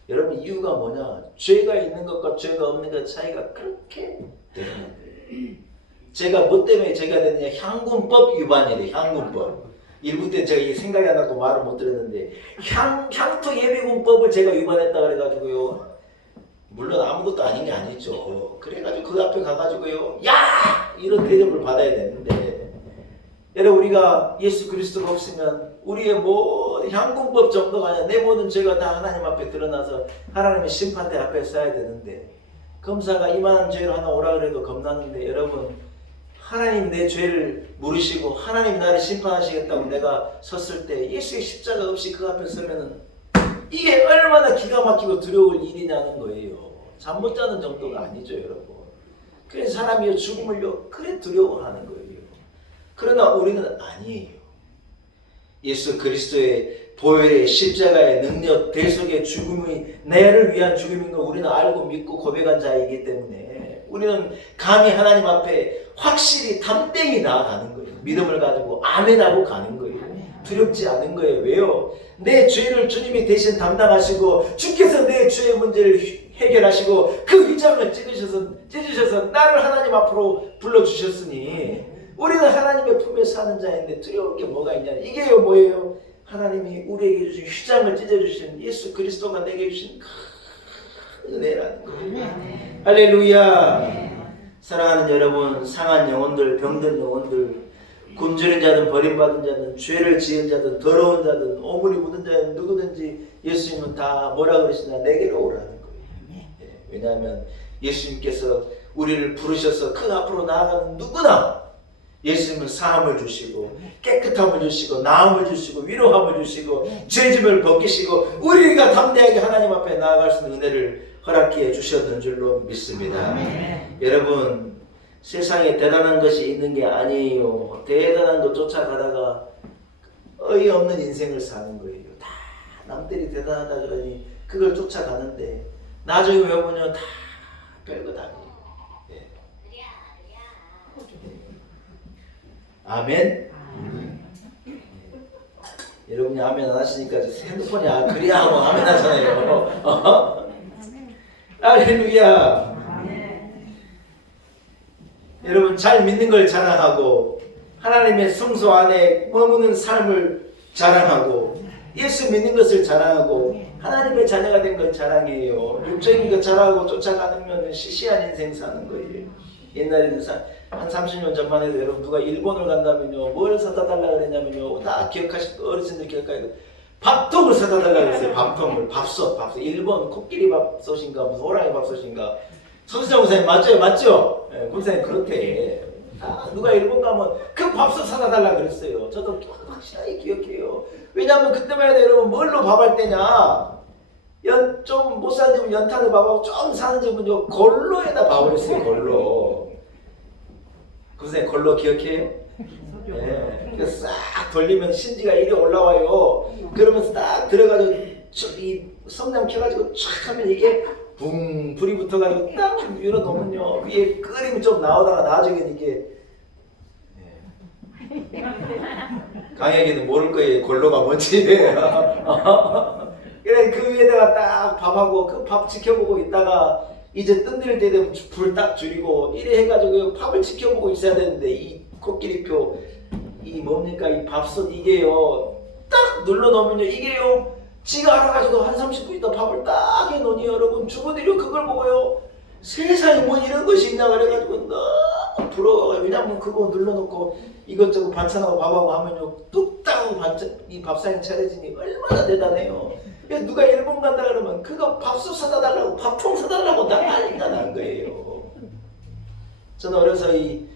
여러분 이유가 뭐냐? 죄가 있는 것과 죄가 없는 것 차이가 그렇게 되는 거예요. 죄가 뭐 때문에 죄가 되느냐? 향군법 위반이래요. 향군법. 일부 때 제가 이게 생각이 안 나고 말을 못 드렸는데 향토 예비군법을 제가 위반했다 그래가지고요. 물론 아무것도 아닌 게 아니죠. 그래가지고 그 앞에 가가지고요. 야! 이런 대접을 받아야 되는데 여러분 우리가 예수 그리스도가 없으면 우리의 모든 향군법 정도가 아니라 내 모든 죄가 다 하나님 앞에 드러나서 하나님의 심판대 앞에 서야 되는데 검사가 이만한 죄를 하나 오라 그래도 겁나는데 여러분 하나님 내 죄를 물으시고 하나님 나를 심판하시겠다고 내가 섰을 때 예수의 십자가 없이 그 앞에 서면은 이게 얼마나 기가 막히고 두려울 일이냐는 거예요. 잠 못 자는 정도가 아니죠 여러분. 그래서 사람이 죽음을요 그래 두려워하는 거예요. 그러나 우리는 아니에요. 예수 그리스도의 보혈의 십자가의 능력 대속의 죽음이 나를 위한 죽음인 걸 우리는 알고 믿고 고백한 자이기 때문에 우리는 감히 하나님 앞에 확실히 담대히 나아가는 거예요. 믿음을 가지고 아멘하고 가는 거예요. 두렵지 않은 거예요. 왜요? 내 죄를 주님이 대신 담당하시고 주께서 내 죄의 문제를 해결하시고 그 휘장을 찢으셔서 나를 하나님 앞으로 불러주셨으니 우리는 하나님의 품에 사는 자인데 두려울 게 뭐가 있냐. 이게요 뭐예요? 하나님이 우리에게 주신 휘장을 찢어주신 예수 그리스도가 내게 주신 큰 은혜라는 거예요. 할렐루야. 사랑하는 여러분, 상한 영혼들, 병든 영혼들, 굶주린 자든 버림받은 자든 죄를 지은 자든 더러운 자든 오물이 묻은 자든 누구든지 예수님은 다 뭐라 그러시나 내게로 오라는 거예요. 왜냐하면 예수님께서 우리를 부르셔서 그 앞으로 나아가는 누구나 예수님은 사함을 주시고 깨끗함을 주시고 나음을 주시고 위로함을 주시고 죄짐을 벗기시고 우리가 담대하게 하나님 앞에 나아갈 수 있는 은혜를 허락해 주셨는 줄로 믿습니다. 여러분 세상에 대단한 것이 있는 게 아니에요. 대단한 것 쫓아가다가 어이없는 인생을 사는 거예요. 다 남들이 대단하다 그러니 그걸 쫓아가는데 나중에 보면요 다 별것 아니에요. 예. 아멘. 여러분이 아멘 안 하시니까 핸드폰이 그래야 하고 아멘 하잖아요. 할렐루야. 여러분 잘 믿는 걸 자랑하고 하나님의 성소 안에 머무는 삶을 자랑하고 예수 믿는 것을 자랑하고 하나님의 자녀가 된 걸 자랑해요. 육적인 것 자랑하고 쫓아가면 시시한 인생 사는 거예요. 옛날에는 한 30년 전만 해도 여러분 누가 일본을 간다면요 뭘 사다 달라 그랬냐면요 다 기억하시고 어르신들 기억하시고 밥통을 사다 달라 그랬어요. 밥통을 밥솥 일본 코끼리 밥솥인가 무슨 호랑이 밥솥인가. 선수장 군사님 맞죠? 네, 군사님 그렇대. 누가 일본 가면 그 밥솥 사다 달라 그랬어요. 저도 확실하게 기억해요. 왜냐하면 그때만 해도 여러분 뭘로 밥할 때냐 좀 못 사는 집은 연탄을 밥하고 좀 사는 집은요 걸로에다 밥을 했어요. 걸로. 군사님 걸로 기억해요? 네. 그래서 싹 돌리면 신지가 이리 올라와요. 그러면서 딱 들어가지고 이 성냥 켜가지고 촥 하면 이게 붕 불이 붙어가지고 딱 위로 놓으면요 위에 끓임이 좀 나오다가 나중에 이게 강에게는 모를 거예요. 골로가 뭔지. 그래 그 위에다가 딱 밥하고 그 밥 지켜보고 있다가 이제 뜬들 때 되면 불 딱 줄이고 이래 해가지고 밥을 지켜보고 있어야 되는데 이 코끼리표 이 뭡니까 이 밥솥 이게요 딱 딱 눌러놓으면요 이게요 지가 알아가지고 한 30분 있다 밥을 딱 해놓으니 여러분 주부들이 그걸 보고요 세상에 뭐 이런 것이 있나 그래가지고 너무 부러워요. 왜냐면 그거 눌러놓고 이것저것 반찬하고 밥하고 하면요 뚝딱 하고 이 밥상이 차려지니 얼마나 대단해요. 누가 일본 간다 그러면 그거 밥솥 사다 달라고 밥통 사다 달라고 난리가 난 거예요. 저는 어려서 이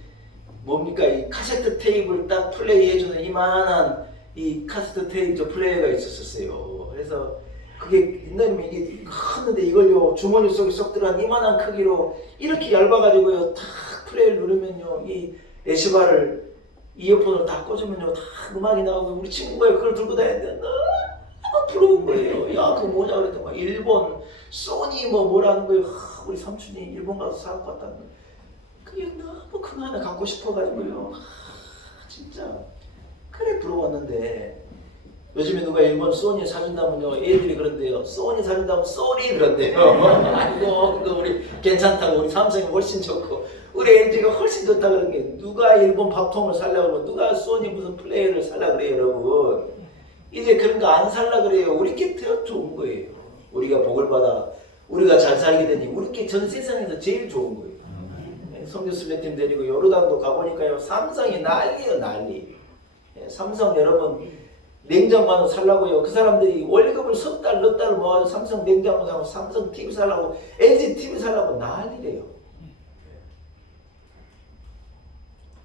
뭡니까 이 카세트 테이프를 딱 플레이해주는 이만한 이 카세트 테이프 플레이어가 있었어요. 그래서 그게 옛날에 이게 컸는데 이걸요 주머니 속에 쏙 들어간 이만한 크기로 이렇게 얇아가지고요 탁 플레이를 누르면요 이 에시바를 이어폰을 다 꽂으면요 다 음악이 나오고 우리 친구가 그걸 들고 다니는데 너무 부러운 거예요. 야 그거 뭐냐 그랬더니 막 일본 소니 뭐라는 거예요. 우리 삼촌이 일본 가서 사갖고 왔다는 거예요. 그게 너무 큰 거 하나 갖고 싶어가지고요. 진짜 그래 부러웠는데 요즘에 누가 일본 소니 사준다면요 애들이 그런데요 소니 사준다면 소니 그런데요. 아이고 그거 우리 괜찮다고 우리 삼성이 훨씬 좋고 우리 LG가 훨씬 좋다 그런 게 누가 일본 밥통을 살려고 그러고 누가 소니 무슨 플레이어를 살려고 그래요 여러분. 이제 그런 거 안 살라 그래요. 우리께 더 좋은 거예요. 우리가 복을 받아 우리가 잘 살게 되니 우리께 전 세상에서 제일 좋은 거예요. 성교 순례팀 데리고 요르단도 가보니까요 삼성이 난리예요 난리. 삼성 여러분 냉장고 하나 살라고요. 그 사람들이 월급을 석 달, 넉 달을 모아서 삼성 냉장고 사고 삼성 TV 살라고 LG TV 살라고 난리래요.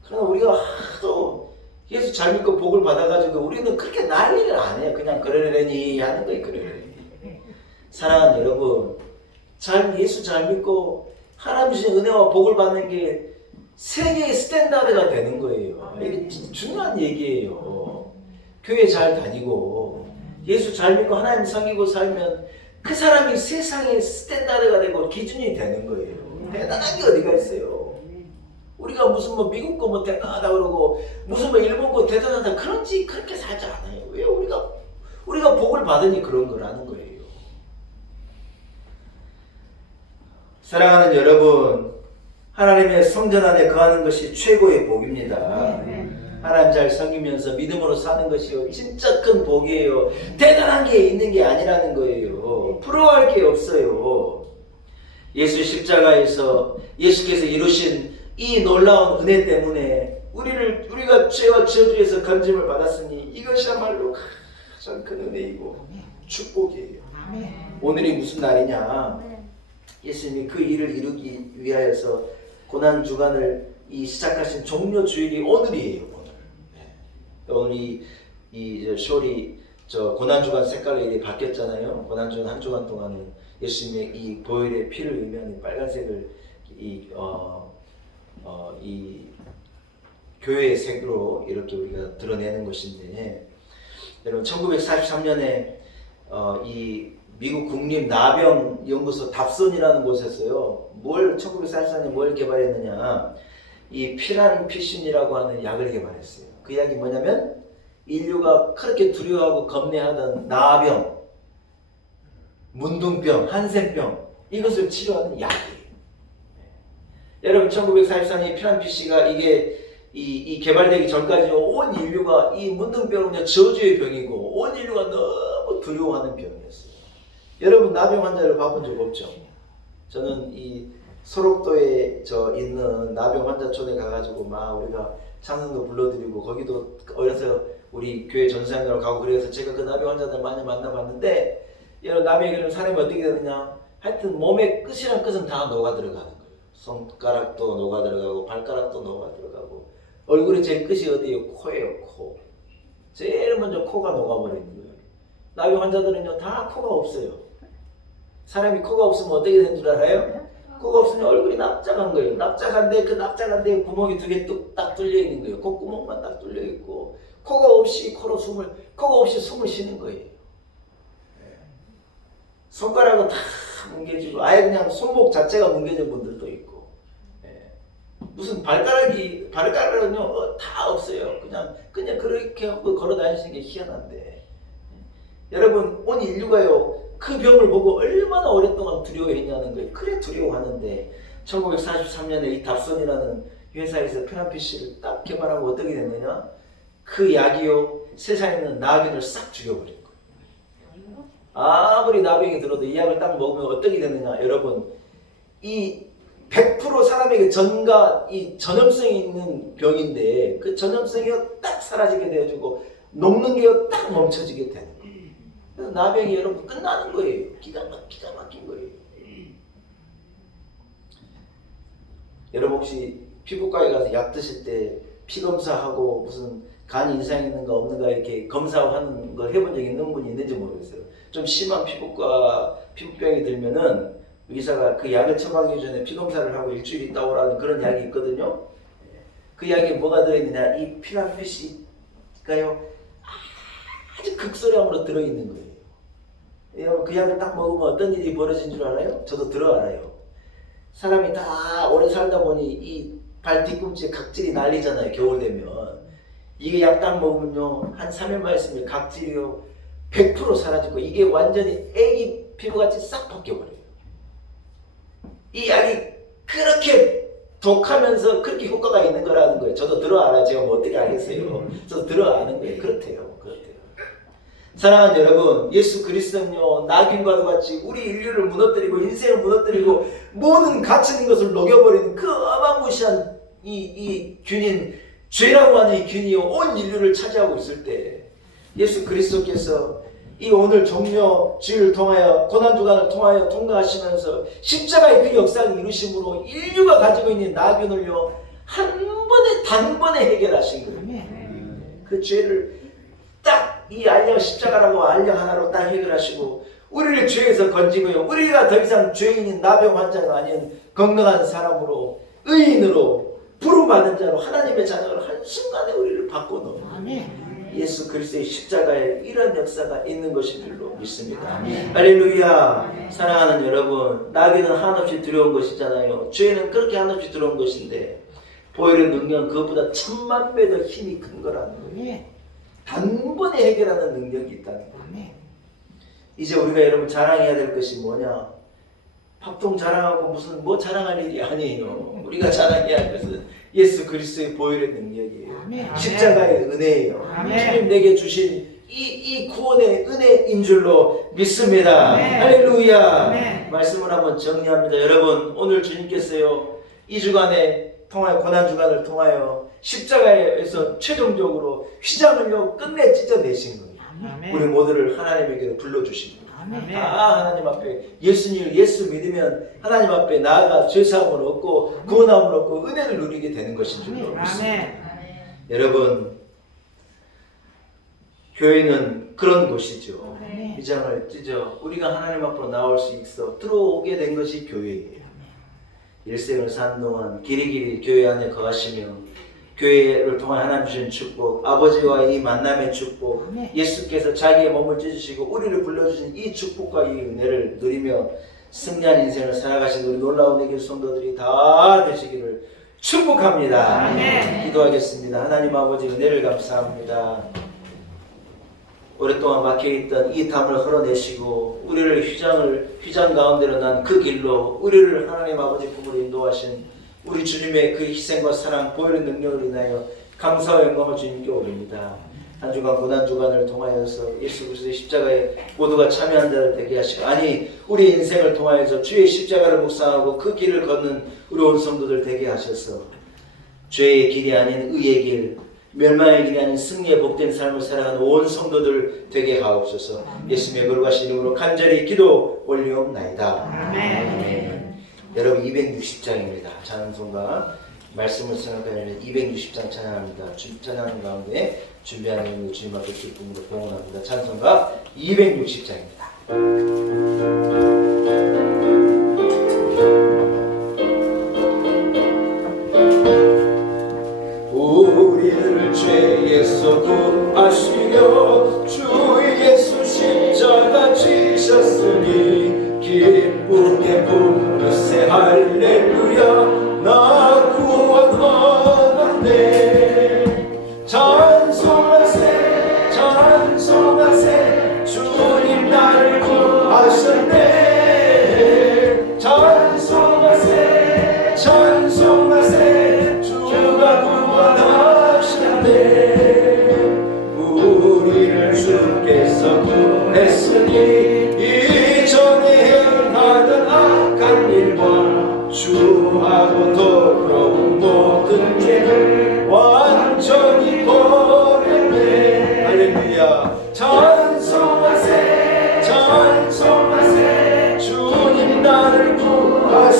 그러나 우리가 하도 예수 잘 믿고 복을 받아가지고 우리는 그렇게 난리를 안 해요. 그냥 그러려니 하는 거예요. 그러려니. 사랑하는 여러분, 예수 잘 믿고 하나님 주신 은혜와 복을 받는 게 세계의 스탠다드가 되는 거예요. 이게 중요한 얘기예요. 교회 잘 다니고 예수 잘 믿고 하나님 섬기고 살면 그 사람이 세상의 스탠다드가 되고 기준이 되는 거예요. 대단한 게 어디가 있어요. 우리가 무슨 뭐 미국 거 뭐 대단하다 그러고 무슨 뭐 일본 거 대단하다 그런지 그렇게 살지 않아요. 왜 우리가 복을 받으니 그런 거라는 거예요. 사랑하는 여러분, 하나님의 성전 안에 거하는 것이 최고의 복입니다. 하나님 잘 섬기면서 믿음으로 사는 것이요 진짜 큰 복이에요. 대단한 게 있는 게 아니라는 거예요. 부러워할 게 없어요. 예수 십자가에서 예수께서 이루신 이 놀라운 은혜 때문에 우리가 죄와 저주에서 건짐을 받았으니 이것이야말로 가장 큰 은혜이고 축복이에요. 오늘이 무슨 날이냐? 예수님이 그 일을 이루기 위하여서 고난 주간을 시작하신 종료 주일이 오늘이에요. 오늘 이 쇼리 고난 주간 색깔로 이렇게 바뀌었잖아요. 고난 주간 한 주간 동안은 예수님의 이 보혈의 피를 의미하는 빨간색을 이 교회의 색으로 이렇게 우리가 드러내는 것인데, 여러분 1943년에 이 미국 국립 나병 연구소 답선이라는 곳에서요 1944년에 뭘 개발했느냐, 이 피란피신이라고 하는 약을 개발했어요. 그 약이 뭐냐면 인류가 그렇게 두려워하고 겁내하던 나병, 문둥병, 한센병 이것을 치료하는 약이에요. 여러분 1944년에 피란피시가 이게 이 개발되기 전까지 온 인류가 이 문둥병은 저주의 병이고 온 인류가 너무 두려워하는 병이었어요. 여러분 나병 환자를 봐본 적 없죠? 저는 이 소록도에 있는 나병 환자촌에 가가지고 막 우리가 찬송도 불러드리고 거기도 어려서 우리 교회 전사님들하고 가고 그래서 제가 그 나병 환자들 많이 만나봤는데, 여러분 나병에는 사람이 어떻게 되느냐, 하여튼 몸의 끝이랑 끝은 다 녹아 들어가는 거예요. 손가락도 녹아 들어가고 발가락도 녹아 들어가고 얼굴의 제일 끝이 어디예요? 코예요. 코. 제일 먼저 코가 녹아버리는 거예요. 나병 환자들은요 다 코가 없어요. 사람이 코가 없으면 어떻게 되는 줄 알아요? 코가 없으면 얼굴이 납작한 거예요. 납작한데 그 납작한 데 구멍이 두 개 딱 뚫려 있는 거예요. 콧구멍만 딱 뚫려 있고 코가 없이 코가 없이 숨을 쉬는 거예요. 손가락은 다 뭉개지고 아예 그냥 손목 자체가 뭉개진 분들도 있고, 무슨 발가락은요 다 없어요. 그냥 그렇게 하고 걸어 다니시는 게 희한한데, 여러분 온 인류가요 그 병을 보고 얼마나 오랫동안 두려워했냐는 거예요. 그래 두려워하는데 1943년에 이 답선이라는 회사에서 피란피시를 딱 개발하고 어떻게 됐느냐, 그 약이요 세상에 있는 나병을 싹 죽여버린 거예요. 아무리 나병이 들어도 이 약을 딱 먹으면 어떻게 되느냐. 여러분, 이 100% 사람에게 전가 이 전염성이 있는 병인데 그 전염성이 딱 사라지게 되어주고 녹는 게 딱 멈춰지게 되는 거예요. 그래서 나병이 여러분 끝나는 거예요. 기가 막힌 거예요. 여러분 혹시 피부과에 가서 약 드실 때 피 검사하고 무슨 간 이상 있는가 없는가 이렇게 검사하는 걸 해본 적이 있는 분이 있는지 모르겠어요. 좀 심한 피부병이 들면은 의사가 그 약을 처방하기 전에 피 검사를 하고 일주일 있다 오라는 그런 약이 있거든요. 그 약에 뭐가 들어있느냐? 이 피라미드가요 아주 극소량으로 들어있는 거예요. 여러분 그 약을 딱 먹으면 어떤 일이 벌어진 줄 알아요? 저도 들어 알아요. 사람이 다 오래 살다 보니 이 발 뒤꿈치에 각질이 날리잖아요. 겨울 되면. 이게 약 딱 먹으면요 한 3일만 있으면 각질이요 100% 사라지고 이게 완전히 애기 피부같이 싹 바뀌어버려요. 이 약이 그렇게 독하면서 그렇게 효과가 있는 거라는 거예요. 저도 들어 알아요. 제가 뭐 어떻게 알겠어요. 저도 들어 아는 거예요. 그렇대요. 사랑하는 여러분, 예수 그리스도는요 나균과도 같이 우리 인류를 무너뜨리고 인생을 무너뜨리고 모든 가치인 것을 녹여버리는 그 어마무시한 이 균인, 죄라고 하는 이 균이 온 인류를 차지하고 있을 때 예수 그리스도께서 이 오늘 종려 주일을 통하여 고난주간을 통하여 통과하시면서 십자가의 그 역사를 이루심으로 인류가 가지고 있는 나균을요 한 번에 단번에 해결하신 거예요. 그 죄를 딱 이 알령 십자가라고 알령 하나로 딱 해결하시고 우리를 죄에서 건지고요. 우리가 더 이상 죄인인 나병 환자가 아닌 건강한 사람으로 의인으로 부름받은 자로 하나님의 자녀를 한순간에 우리를 바꿔놓은 예수 그리스도의 십자가에 이런 역사가 있는 것인 줄로 믿습니다. 할렐루야. 사랑하는 여러분, 나귀는 한없이 두려운 것이잖아요. 죄는 그렇게 한없이 두려운 것인데 보혈의 능력은 그것보다 1000만 배 더 힘이 큰 거라는 거예요. 단번에 해결하는 능력이 있다는 거예요. 이제 우리가 여러분 자랑해야 될 것이 뭐냐? 팝통 자랑하고 무슨 뭐 자랑할 일이 아니에요. 우리가 자랑해야 할 것은 예수 그리스도의 보혈의 능력이에요. 십자가의 은혜예요. 주님 내게 주신 이 구원의 은혜인 줄로 믿습니다. 할렐루야. 말씀을 한번 정리합니다. 여러분 오늘 주님께서요 이 주간에 통하여 고난주간을 통하여 십자가에서 최종적으로 휘장을요 끝내 찢어내신 거예요. 우리 모두를 하나님에게 불러주신 거예요. 다 하나님 앞에 예수 믿으면 하나님 앞에 나아가 죄사함을 얻고 구원함을 얻고 은혜를 누리게 되는 것인 줄로 믿습니다. 여러분 교회는 그런 곳이죠. 휘장을 찢어 우리가 하나님 앞으로 나올 수 있어 들어오게 된 것이 교회예요. 일생을 산 동안 길이길이 교회 안에 거하시며 교회를 통해 하나님 주신 축복, 아버지와 이 만남의 축복, 예수께서 자기의 몸을 찢으시고 우리를 불러주신 이 축복과 이 은혜를 누리며 승리한 인생을 살아가신 우리 놀라운 애교 성도들이 다 되시기를 축복합니다. 기도하겠습니다. 하나님 아버지 은혜를 감사합니다. 오랫동안 막혀있던 이 담을 흘러내시고 우리를 휘장 가운데로 난 그 길로 우리를 하나님 아버지 품으로 인도하신 우리 주님의 그 희생과 사랑 보혈의 능력을 인하여 감사와 영광을 주님께 올립니다. 한 주간 고난주간을 통하여서 예수 그리스도의 십자가에 모두가 참여한 자를 되게 하시고 아니 우리 인생을 통하여서 주의 십자가를 묵상하고 그 길을 걷는 우리 온 성도들 되게 하셔서 죄의 길이 아닌 의의 길 멸망의 길이 아닌 승리의 복된 삶을 살아가는 온 성도들 되게 하옵소서. 예수님의 거룩하신 이름으로 간절히 기도 올리옵나이다. 아멘. 여러분 260장입니다. 찬송가 말씀을 생각하면 260장 찬양합니다. 찬양하는 가운데 준비하는 의미로 주님 앞에 기쁨으로 봉헌합니다. 찬송가 260장입니다. 우리를 죄에서 구하시려 주 예수 십자가 지셨으니 기쁘게 부르세 할렐루야 나 구원받았네 찬송하세 찬송하세 주님 나를 구하셨네 찬송하세 찬송하세 주가 구원하셨네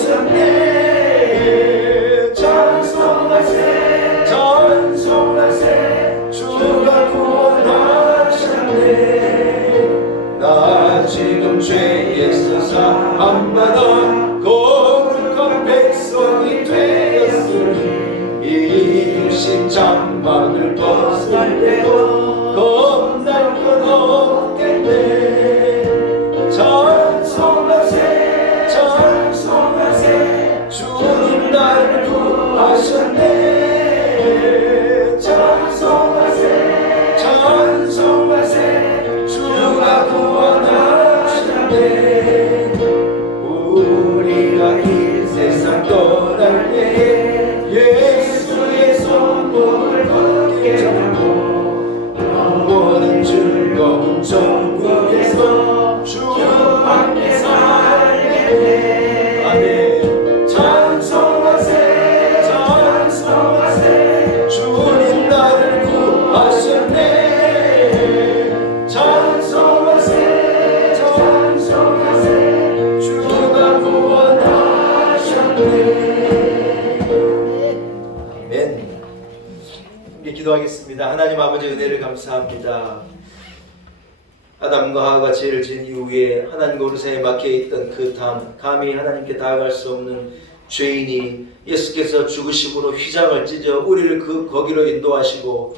구원하셨네. 찬송하세 찬송하세 주가 구원하셨네. 나 지금 죄에서 사함받아 거룩한 백성이 되었으니 이 십장막을 벗을래도 겁날 건 없겠네. 찬송하세 찬송하세 주님 나를 구하셨네. 찬송하세 찬송하세 주가 구원하셨네. 우리가 이 세상 떠날 때 예수의 손목을 걷게 하고 영원한 즐거운 천국에서 주 함께 살게 돼. 아멘. 찬송하세 찬송하세 주님 나를 구하셨네. 찬송하세 찬송하세 주가 구원하셨네. 아멘. 우리 기도하겠습니다. 하나님 아버지 은혜를 감사합니다. 아담과 하와가 죄를 지은 이후에 하나님과 우리 사이에 막혀있던 그 담, 감히 하나님께 다가갈 수 없는 죄인이 예수께서 죽으심으로 휘장을 찢어 우리를 거기로 인도하시고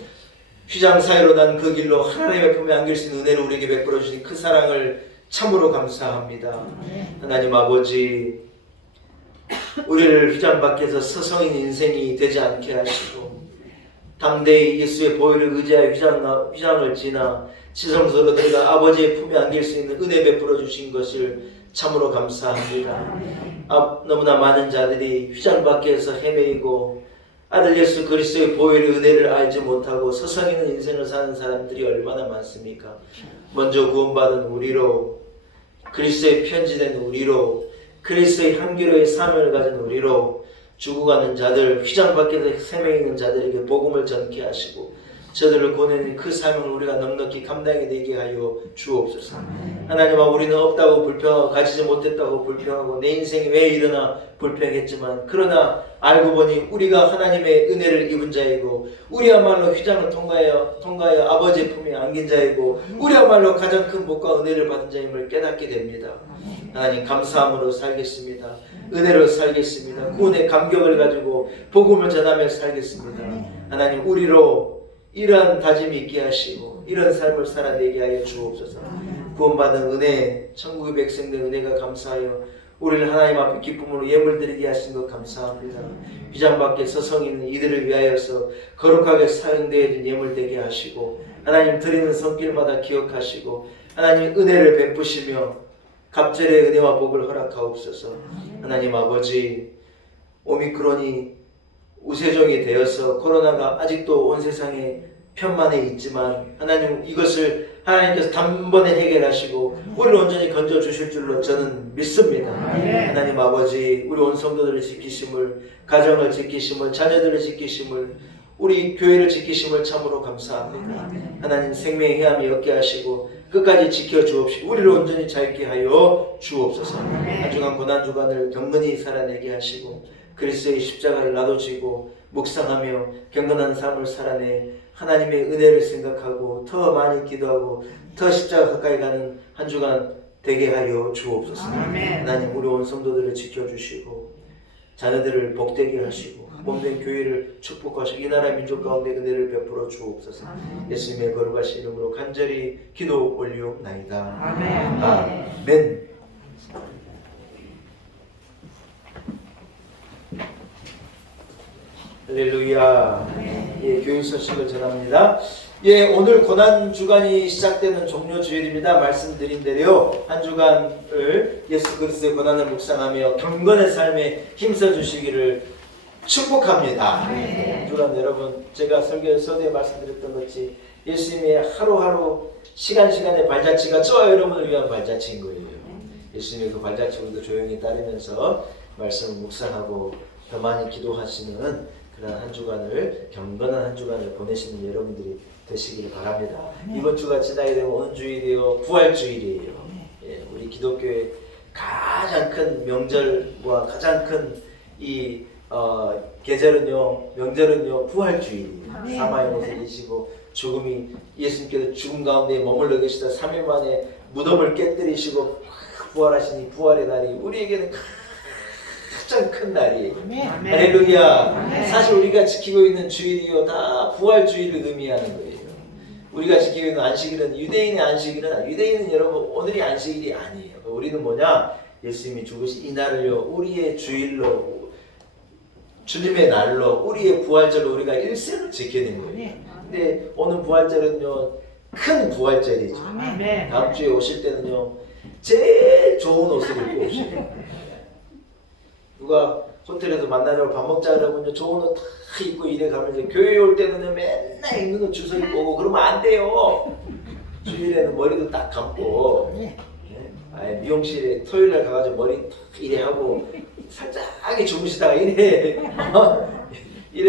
휘장 사이로 난 그 길로 하나님의 품에 안길 수 있는 은혜를 우리에게 베풀어 주신 그 사랑을 참으로 감사합니다. 하나님 아버지, 우리를 휘장 밖에서 서성인 인생이 되지 않게 하시고 담대히 예수의 보혈을 의지하여 휘장을 지나 지성소로 들어가 아버지의 품에 안길 수 있는 은혜 베풀어 주신 것을 참으로 감사합니다. 너무나 많은 자들이 휘장 밖에서 헤매이고 아들 예수 그리스도의 보혈의 은혜를 알지 못하고 서성이는 인생을 사는 사람들이 얼마나 많습니까? 먼저 구원받은 우리로, 그리스도의 편지된 우리로, 그리스도의 향기로의 사명을 가진 우리로 죽어가는 자들, 휘장 밖에서 헤매이는 자들에게 복음을 전케 하시고 저들을 보내는 그 사명을 우리가 넉넉히 감당해 내게 하여 주옵소서. 하나님아, 우리는 없다고 불평하고 가지지 못했다고 불평하고 내 인생이 왜 이러나 불평했지만, 그러나 알고 보니 우리가 하나님의 은혜를 입은 자이고 우리야말로 휘장을 통과하여 아버지의 품에 안긴 자이고 우리야말로 가장 큰 복과 은혜를 받은 자임을 깨닫게 됩니다. 하나님, 감사함으로 살겠습니다. 은혜로 살겠습니다. 구원의 감격을 가지고 복음을 전하며 살겠습니다. 하나님, 우리로 이러한 다짐이 있게 하시고 이런 삶을 살아내게 하여 주옵소서. 구원받은 은혜, 천국의 백성된 은혜가 감사하여 우리를 하나님 앞에 기쁨으로 예물드리게 하신 것 감사합니다. 휘장 밖에 서성이는 이들을 위하여서 거룩하게 사용되어진 예물되게 하시고 하나님 드리는 손길마다 기억하시고 하나님 은혜를 베푸시며 갑절의 은혜와 복을 허락하옵소서. 하나님 아버지, 오미크론이 우세종이 되어서 코로나가 아직도 온 세상에 편만에 있지만 하나님, 이것을 하나님께서 단번에 해결하시고 우리를 온전히 건져주실 줄로 저는 믿습니다. 하나님 아버지, 우리 온 성도들을 지키심을, 가정을 지키심을, 자녀들을 지키심을, 우리 교회를 지키심을 참으로 감사합니다. 하나님, 생명의 헤함이 없게 하시고 끝까지 지켜주옵시고 우리를 온전히 자유케 하여 주옵소서. 한 주간 고난주간을 경건히 살아내게 하시고 그리스도의 십자가를 나도 지고 묵상하며 경건한 삶을 살아내 하나님의 은혜를 생각하고 더 많이 기도하고 더 십자가 가까이 가는 한 주간 되게 하여 주옵소서. 하나님, 우리 온 성도들을 지켜주시고 자녀들을 복되게 하시고 몸된 교회를 축복하시고 이 나라 민족 가운데 은혜를 베풀어 주옵소서. 예수님의 거룩하신 이름으로 간절히 기도 올리옵나이다. 아멘. 할렐루야. 예, 교육 소식을 전합니다. 예, 오늘 고난 주간이 시작되는 종료 주일입니다. 말씀드린 대로 한 주간을 예수 그리스도의 고난을 묵상하며 경건의 삶에 힘써 주시기를 축복합니다. 한 주간 여러분, 제가 설교에 말씀드렸던 것이 예수님의 하루하루 시간의 발자취가 저와 여러분을 위한 발자취인 거예요. 예수님의 그 발자취를 조용히 따르면서 말씀을 묵상하고 더 많이 기도하시는 그런 한 주간을, 경건한 한 주간을 보내시는 여러분들이 되시길 바랍니다. 이번 주가 지나게 되면 오는 주일이요, 부활주일이에요. 예, 우리 기독교의 가장 큰 명절과 가장 큰 이 계절은요, 명절은요 부활주일이에요. 사마의 옷을 입으시고 죽음이 예수님께서 죽음 가운데 머물러 계시다 3일 만에 무덤을 깨뜨리시고 부활하시니 부활의 날이 우리에게는 가장 큰 날이에요. 할렐루야. 사실 우리가 지키고 있는 주일이요 다 부활주일을 의미하는 거예요. 우리가 지키고 있는 안식일은 유대인의 안식일은 유대인은 여러분 오늘이 안식일이 아니에요. 우리는 뭐냐? 예수님이 죽으신 이 날을요 우리의 주일로 주님의 날로 우리의 부활절로 우리가 일생을 지켜낸 거예요. 근데 오늘 부활절은요 큰 부활절이죠. 다음 주에 오실 때는요 제일 좋은 옷을 입고 오시고 누가 호텔에서 만나자고 밥 먹자 그러면요 좋은 옷 다 입고 일에 가면 이제 교회에 올 때는요 맨날 입는 옷 주워 입고 오고 그러면 안 돼요. 주일에는 머리도 딱 감고 아예 미용실에 토요일날 가가지고 머리 딱 이래 하고 살짝 주무시다가 이래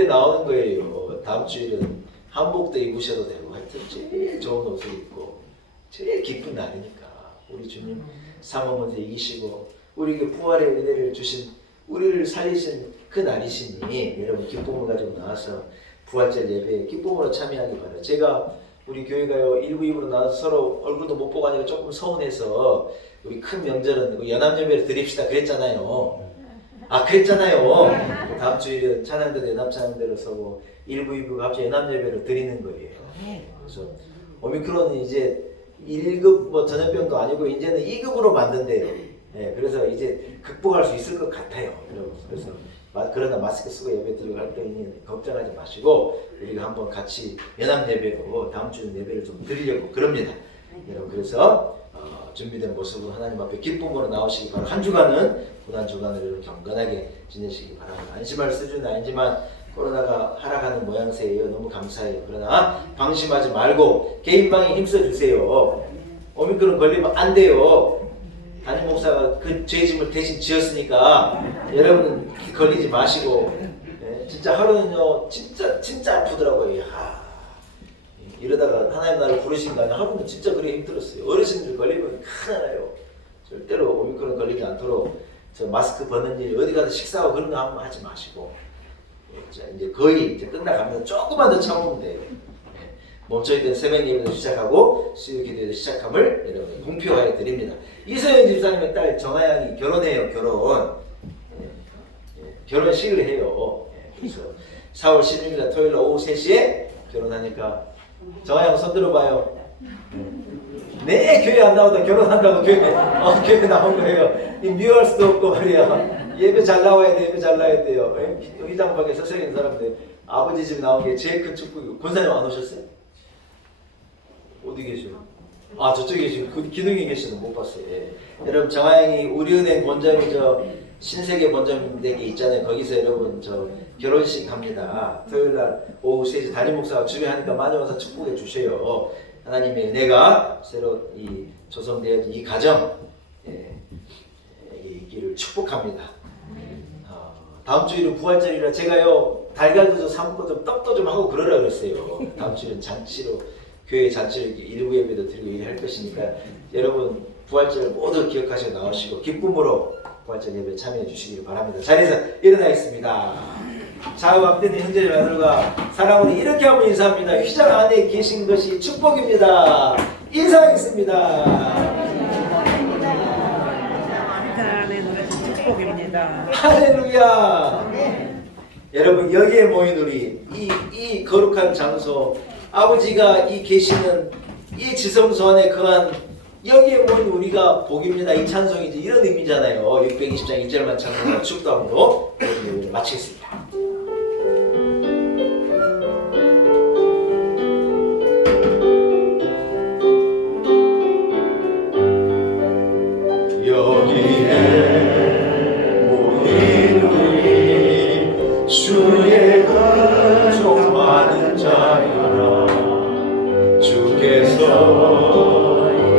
나오는 거예요. 다음 주일은 한복도 입으셔도 되고 하여튼 제일 좋은 옷을 입고 제일 기쁜 날이니까 우리 주님 사망 문제 이기시고 우리에게 부활의 은혜를 주신 우리를 살리신 그 날이시니 여러분 기쁨을 가지고 나와서 부활절 예배에 기쁨으로 참여하기 바라요. 제가 우리 교회가요 1부 2부로 나와서 서로 얼굴도 못 보고 하니까 조금 서운해서 우리 큰 명절은 연합예배를 드립시다 그랬잖아요. 그랬잖아요. 다음 주일은 찬양대로 연합찬양대로 서고 1부 2부가 갑자기 연합예배를 드리는 거예요. 그래서 오미크론은 이제 1급 뭐 전염병도 아니고 이제는 2급으로 만든대요. 그래서 이제 극복할 수 있을 것 같아요. 여러분. 그래서 그러나 마스크 쓰고 예배 드리고 할 때는 걱정하지 마시고 우리가 한번 같이 연합 예배로 다음 주는 예배를 좀 드리려고 그럽니다. 여러분 그래서 준비된 모습으로 하나님 앞에 기쁨으로 나오시기 바랍니다. 한 주간은 고난 주간을 경건하게 지내시기 바랍니다. 안심할 수준은 아니지만 코로나가 하락하는 모양새예요. 너무 감사해요. 그러나 방심하지 말고 개인방에 힘써주세요. 오미크론 걸리면 안 돼요. 담임 목사가 그 죄짐을 대신 지었으니까 여러분은 걸리지 마시고 진짜 하루는요 진짜 아프더라고요. 이러다가 하나님 나를 부르신 거 아니야. 하루는 진짜 그래 힘들었어요. 어르신들 걸리면 큰일 나요. 절대로 오미크론 걸리지 않도록 저 마스크 벗는 일 어디 가서 식사하고 그런 거 한번 하지 마시고 이제 거의 이제 끝나가면 조금만 더 참으면 돼요. 멈춰있던 새벽 예배도 시작하고 수요 기도도 시작함을 여러분 공표하여 드립니다. 이서연 집사님의 딸 정하양이 결혼해요. 결혼식을 해요. 그래서 4월 11일 토요일 오후 3시에 결혼하니까 정하양 손 들어봐요. 네 교회 안 나오다 결혼한다고 교회 나온 거예요. 미워할 수도 없고 말이야. 예배 잘 나와야 돼. 예배 잘 나와야 돼요. 의장 밖에 서서 있는 사람들 아버지 집 나온 게 제일 큰 축복이고 권사님 안 오셨어요? 어디 계셔요? 저쪽에 계시고 그 기둥에 계시는 못 봤어요. 여러분 정하양이 우리은행 본점이 신세계 본점 댁에 있잖아요. 거기서 여러분 결혼식 합니다. 토요일날 오후 3시 담임 목사가 주례하니까 많이 와서 축복해 주셔요. 하나님의 은혜가 새로 이 조성되어진 이 가정 있기를 축복합니다. 다음 주일은 부활절이라 제가요 달걀도 좀 사먹고 좀 떡도 좀 하고 그러라 그랬어요. 다음 주일은 잔치로 교회 잔치로 일부 예배도 드리고 일할 것이니까 여러분 부활절 모두 기억하시고 나오시고 기쁨으로 부활절 예배 참여해 주시기를 바랍니다. 자리에서 일어나겠습니다. 좌우 앞뒤는 형제 자매들과 사랑으로 이렇게 한번 인사합니다. 휘장 안에 계신 것이 축복입니다. 인사하겠습니다. 축복입니다. 할렐루야. 여러분 여기에 모인 우리 이 거룩한 장소 아버지가 이 계시는 이 지성소 안에 거한 여기에 모인 우리가 복입니다. 이 찬송이지 이런 의미잖아요. 620장 1절만 찬송하고 축도함으로 마치겠습니다. 주의 은총 많은 자여라 주께서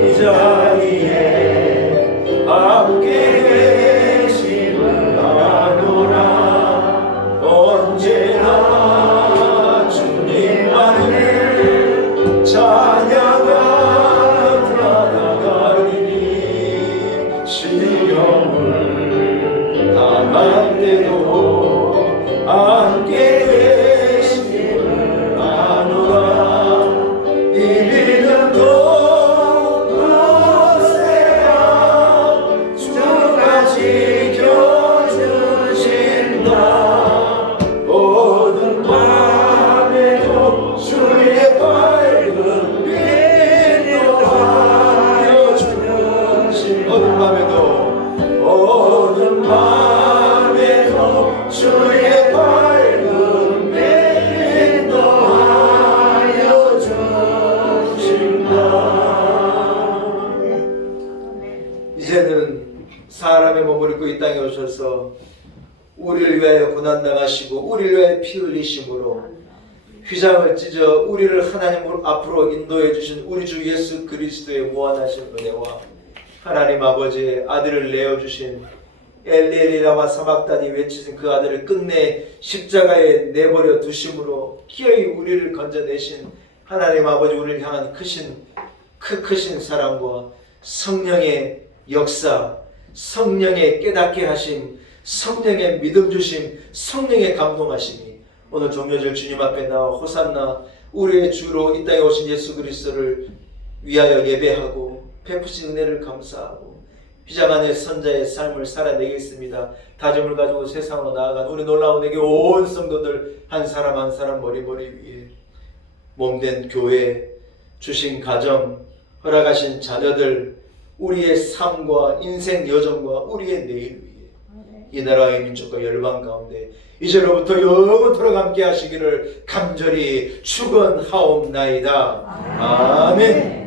이 자리에 함께 계심을 아노라 언제나 주님만을 찬양하며 나아가리니 신령을 함께도 함께 되시기를 아노라. 이 믿음도 굳세라. 주가 지켜주신다. 모든 밤에도 주의 밝은 빛 인도하여 주신. 어둠 밤에도 주의 밝은 빛 인도하여 주신다. 이제는 사람의 몸을 입고 이 땅에 오셔서 우리를 위하여 고난당하시고 우리를 위하여 피 흘리심으로 휘장을 찢어 우리를 하나님 앞으로 인도해 주신 우리 주 예수 그리스도의 무한하신 은혜와 하나님 아버지의 아들을 내어주신 엘리엘이라마 사막단이 외치신 그 아들을 끝내 십자가에 내버려 두심으로 기어이 우리를 건져내신 하나님 아버지, 우리를 향한 크신 사랑과 성령의 역사, 성령의 깨닫게 하심, 성령의 믿음 주심, 성령의 감동하심이 오늘 종려절 주님 앞에 나와 호산나 우리의 주로 이 땅에 오신 예수 그리스도를 위하여 예배하고 베푸신 은혜를 감사하고 휘장 안에 선자의 삶을 살아내겠습니다. 다짐을 가지고 세상으로 나아간 우리 놀라운 내게 온 성도들 한 사람 한 사람 머리 위에 몸된 교회, 주신 가정, 허락하신 자녀들, 우리의 삶과 인생 여정과 우리의 내일 위에 이 나라의 민족과 열방 가운데 이제로부터 영원토록 함께 하시기를 간절히 축원하옵나이다. 아멘.